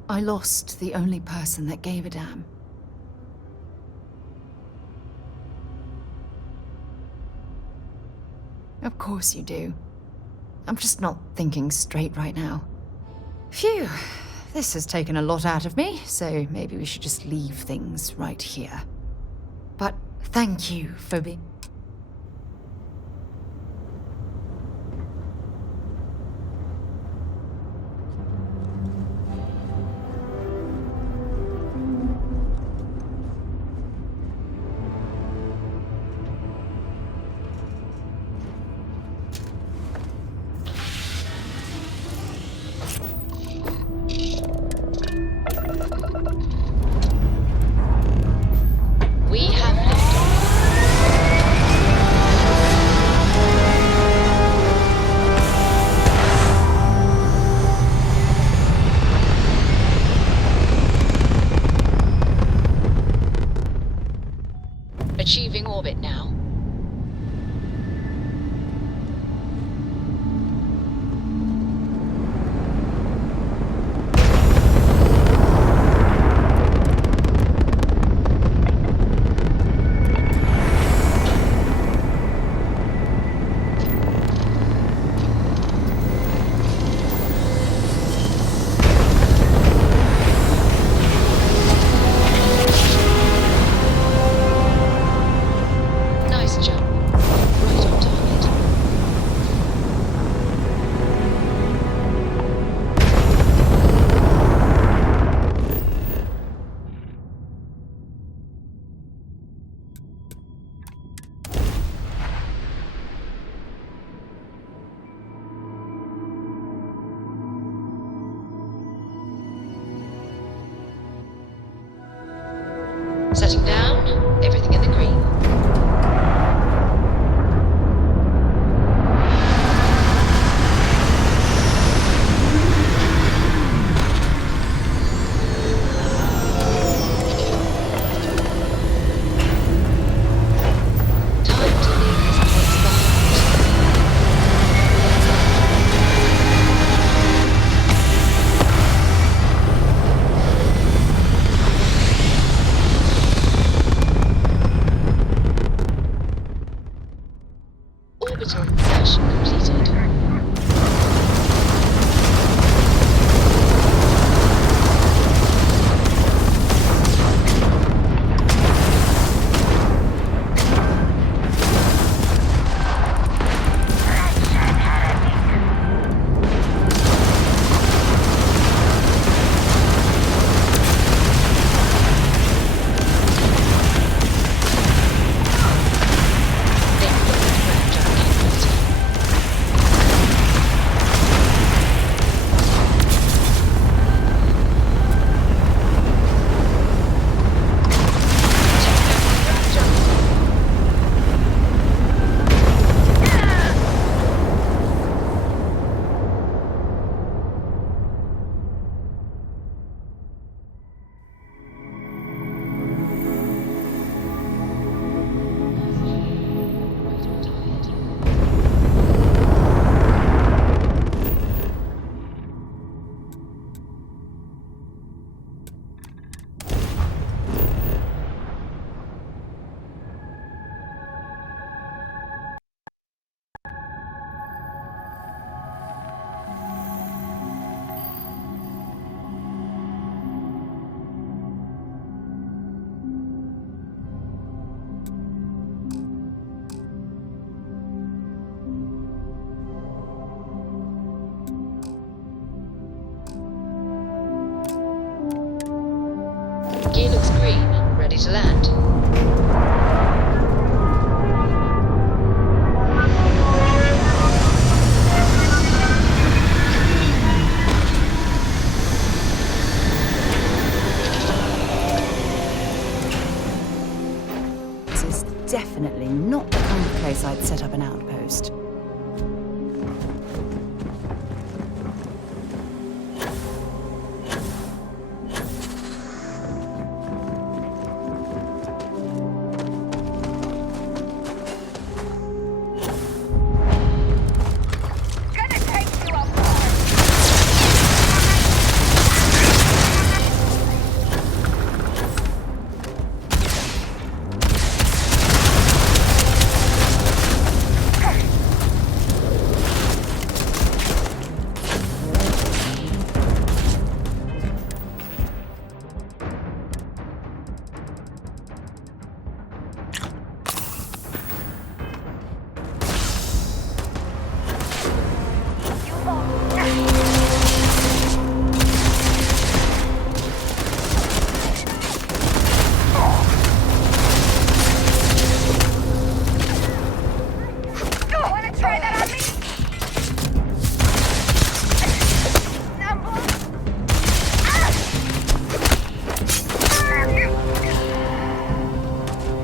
I lost the only person that gave a damn. Of course you do. I'm just not thinking straight right now. Phew, this has taken a lot out of me, so maybe we should just leave things right here. But thank you for being... Achieving orbit now. Setting down. Everything in the green. Orbital insertion completed. Gear looks green. Ready to land. This is definitely not the kind of place I'd set up an outpost.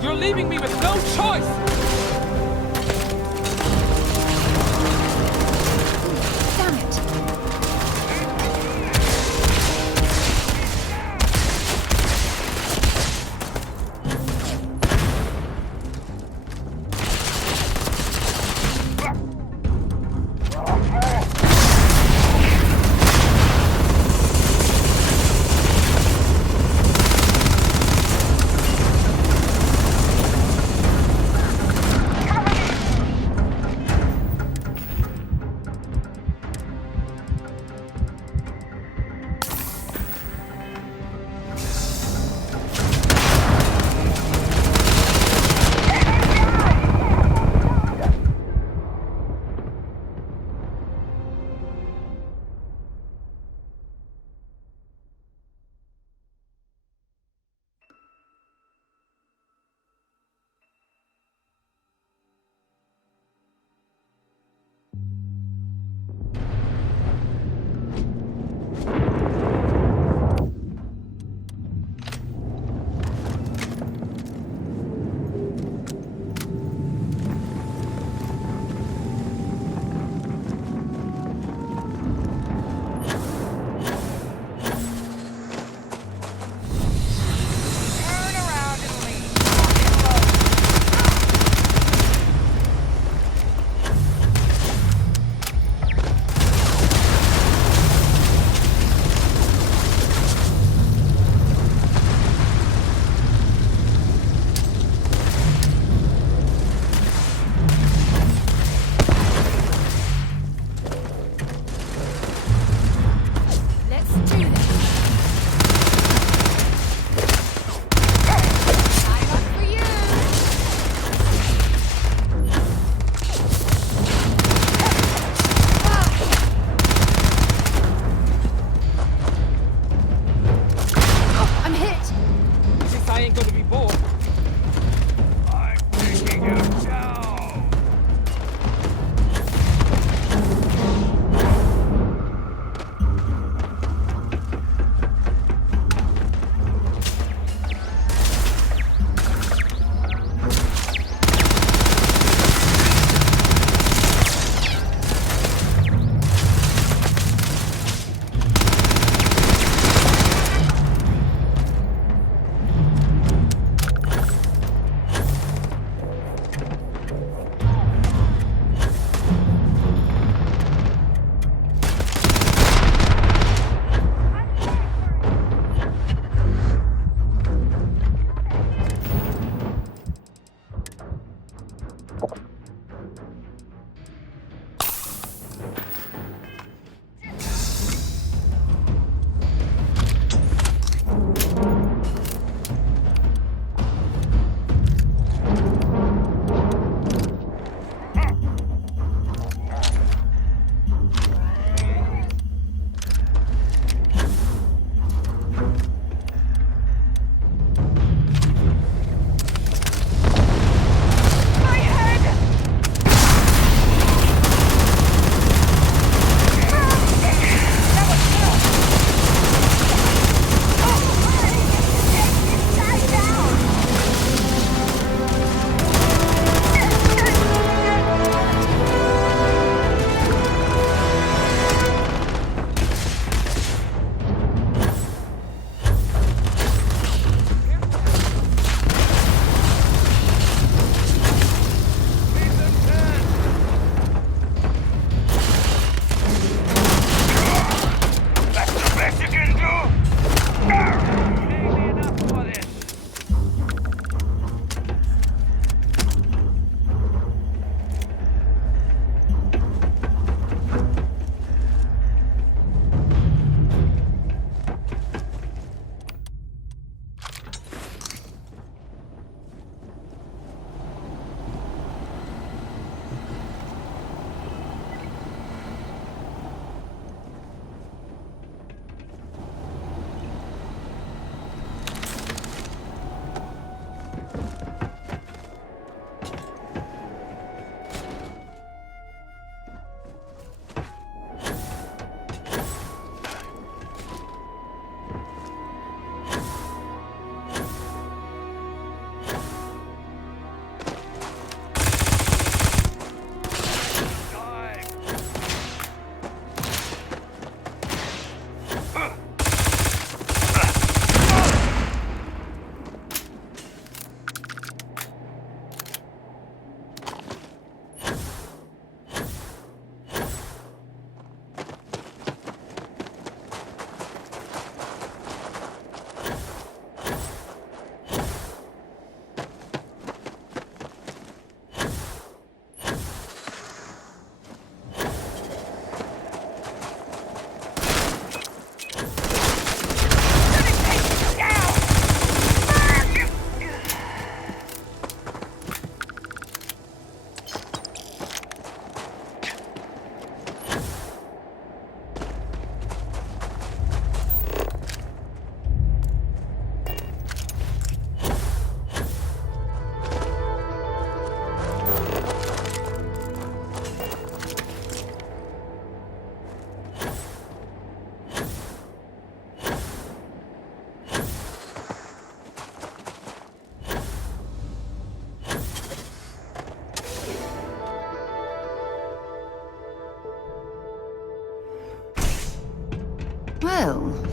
You're leaving me with no choice! Damn it!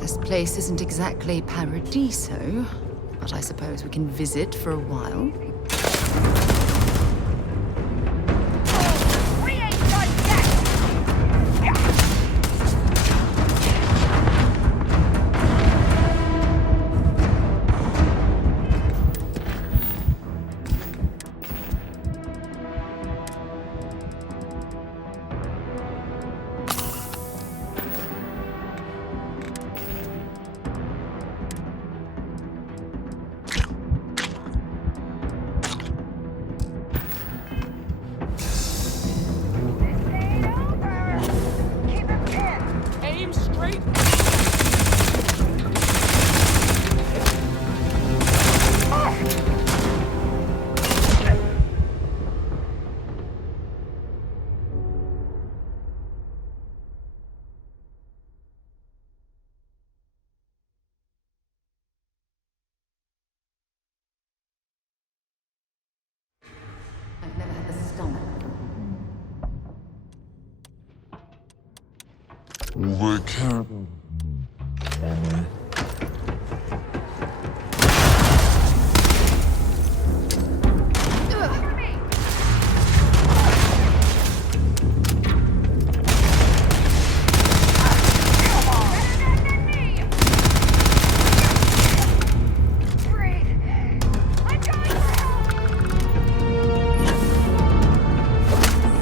This place isn't exactly paradiso, but I suppose we can visit for a while. Aim straight. I've never had the stomach. We can't.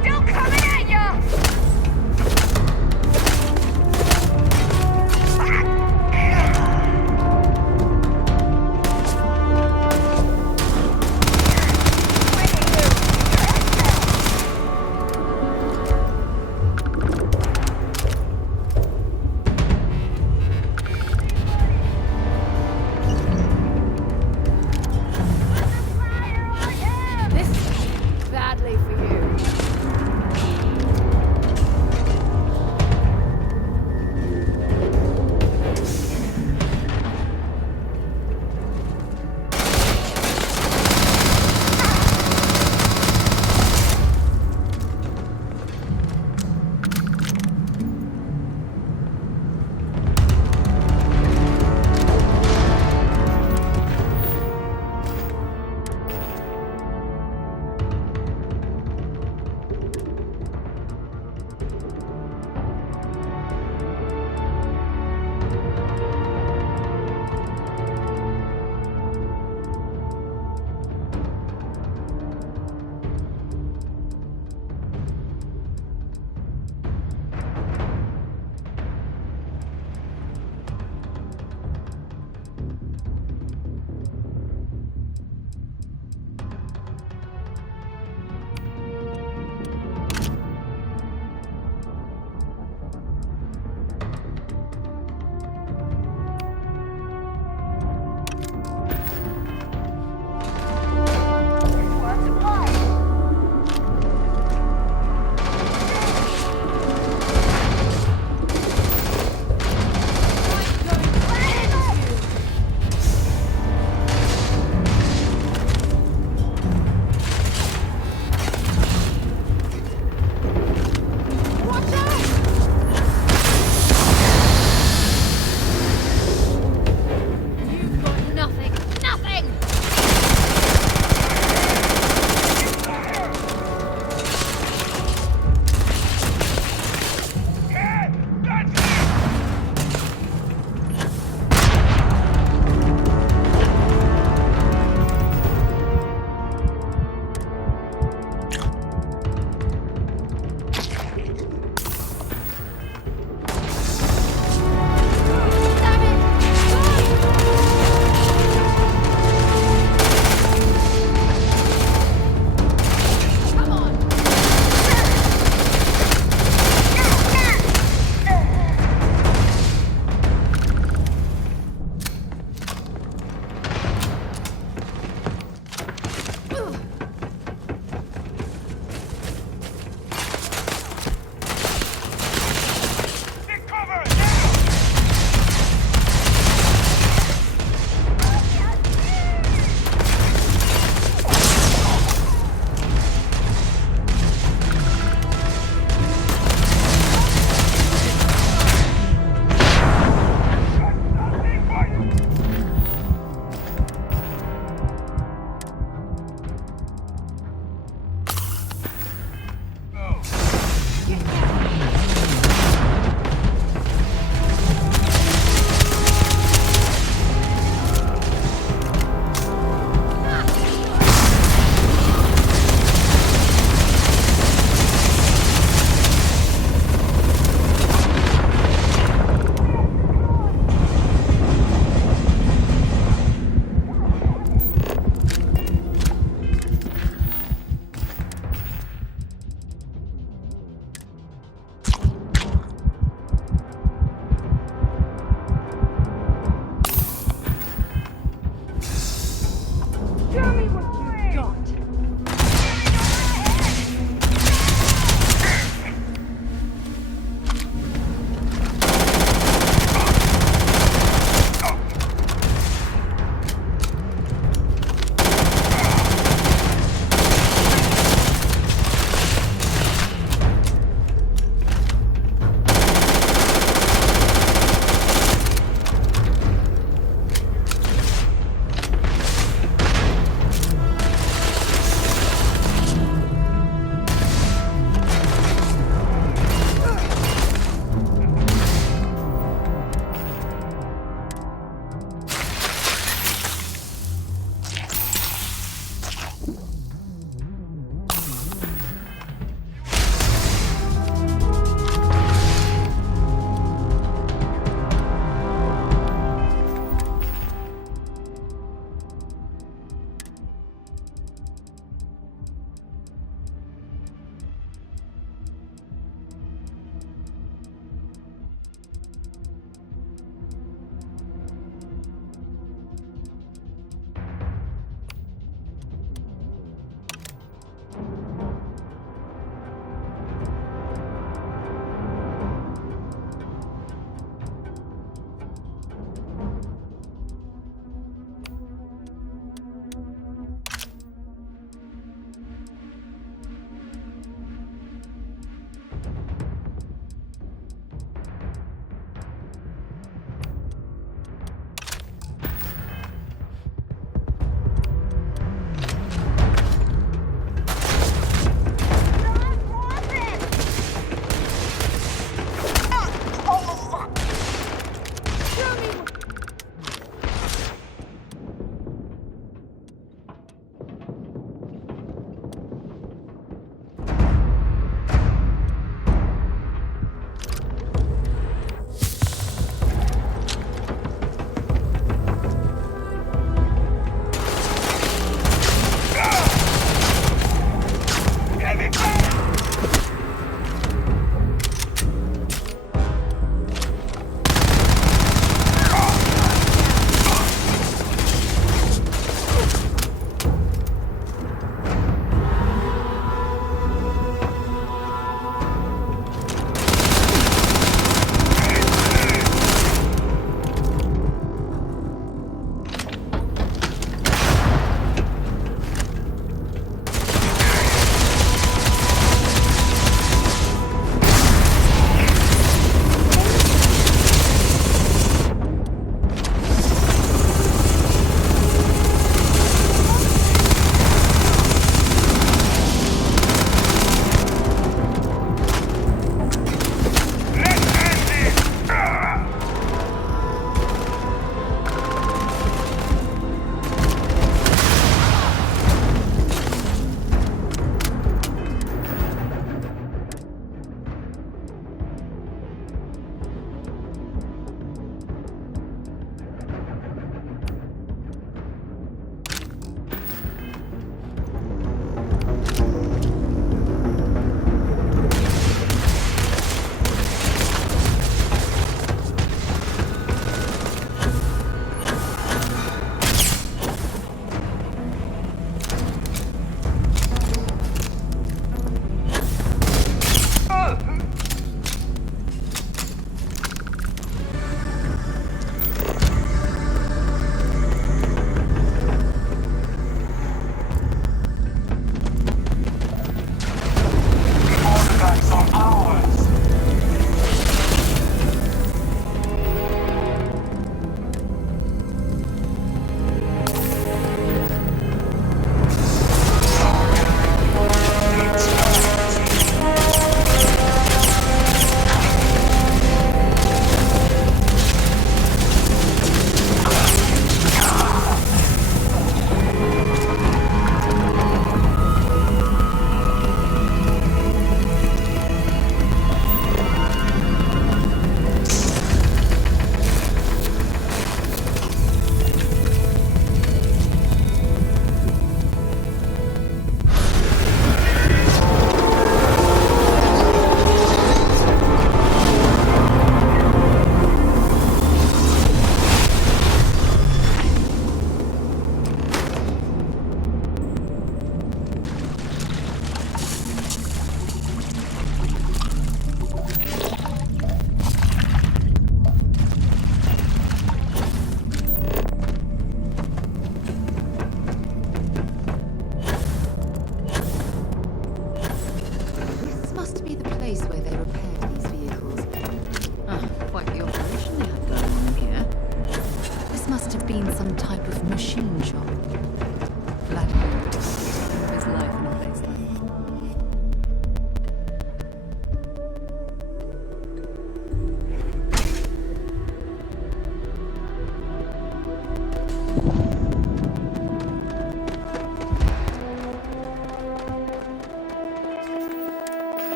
Still coming at ya!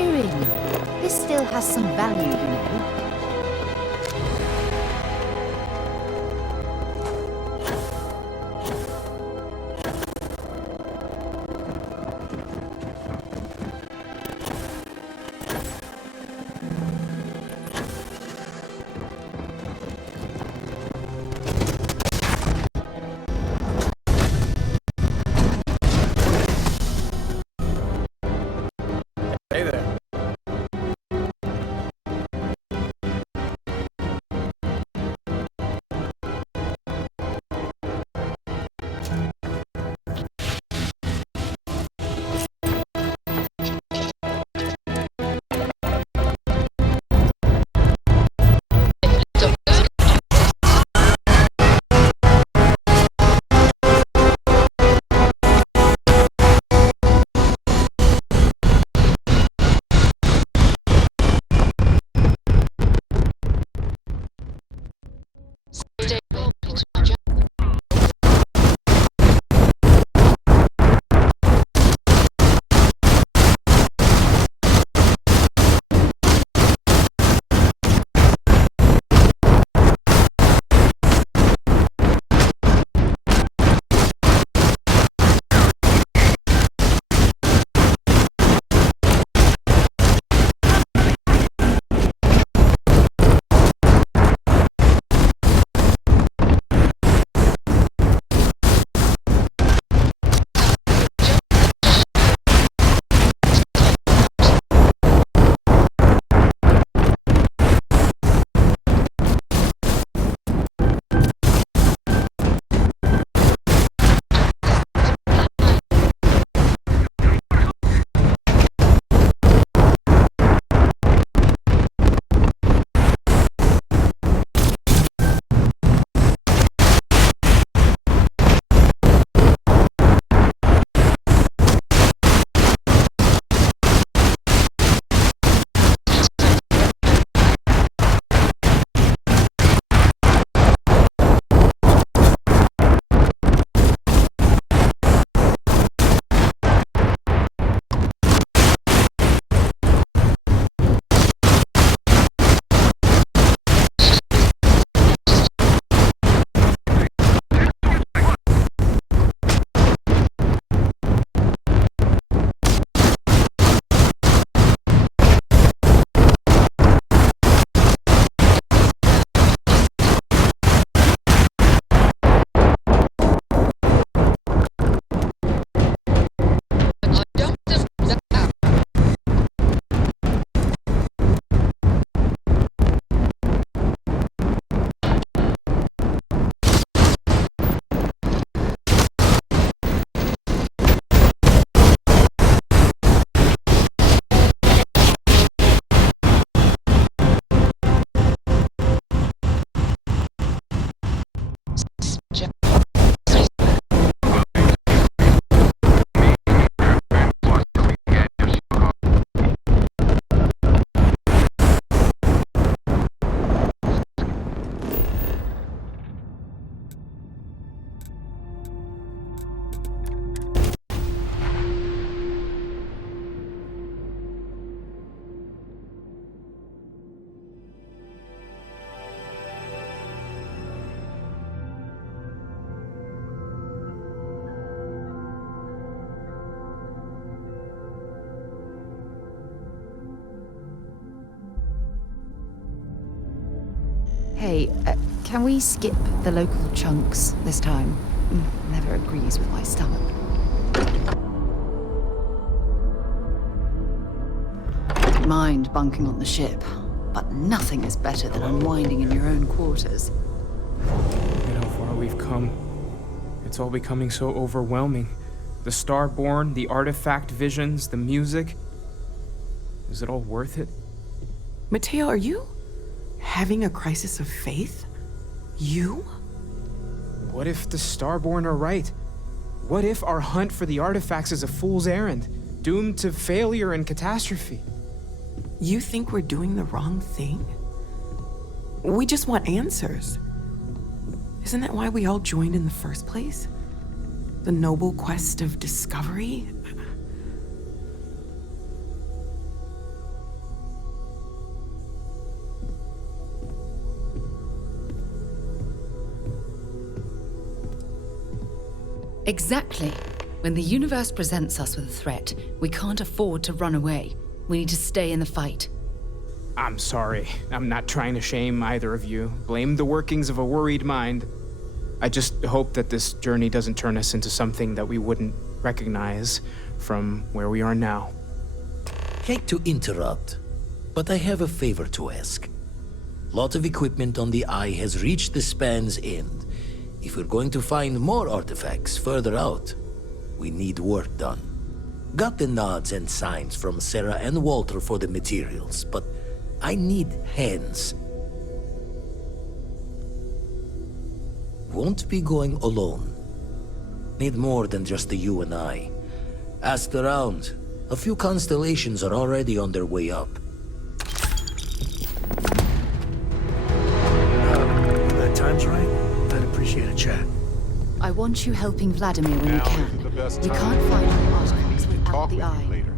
doing? This still has some value, you know. Hey there. Hey, can we skip the local chunks this time? Never agrees with my stomach. Don't mind bunking on the ship, but nothing is better than unwinding in your own quarters. Look at how far we've come. It's all becoming so overwhelming. The Starborn, the artifact visions, the music. Is it all worth it? Mateo, are you having a crisis of faith? You? What if the Starborn are right? What if our hunt for the artifacts is a fool's errand, doomed to failure and catastrophe? You think we're doing the wrong thing? We just want answers. Isn't that why we all joined in the first place? The noble quest of discovery? Exactly. When the universe presents us with a threat, we can't afford to run away. We need to stay in the fight. I'm sorry. I'm not trying to shame either of you. Blame the workings of a worried mind. I just hope that this journey doesn't turn us into something that we wouldn't recognize from where we are now. Hate to interrupt, but I have a favor to ask. Lot of equipment on the Eye has reached the span's end. If we're going to find more artifacts further out, we need work done. Got the nods and signs from Sarah and Walter for the materials, but I need hands. Won't be going alone. Need more than just the you and I. Asked around. A few constellations are already on their way up. When that time's right, I'd appreciate a chat. I want you helping Vladimir when you Now can. isn't the best You time. can't find the I artifacts need to without talk the with Eye. you later.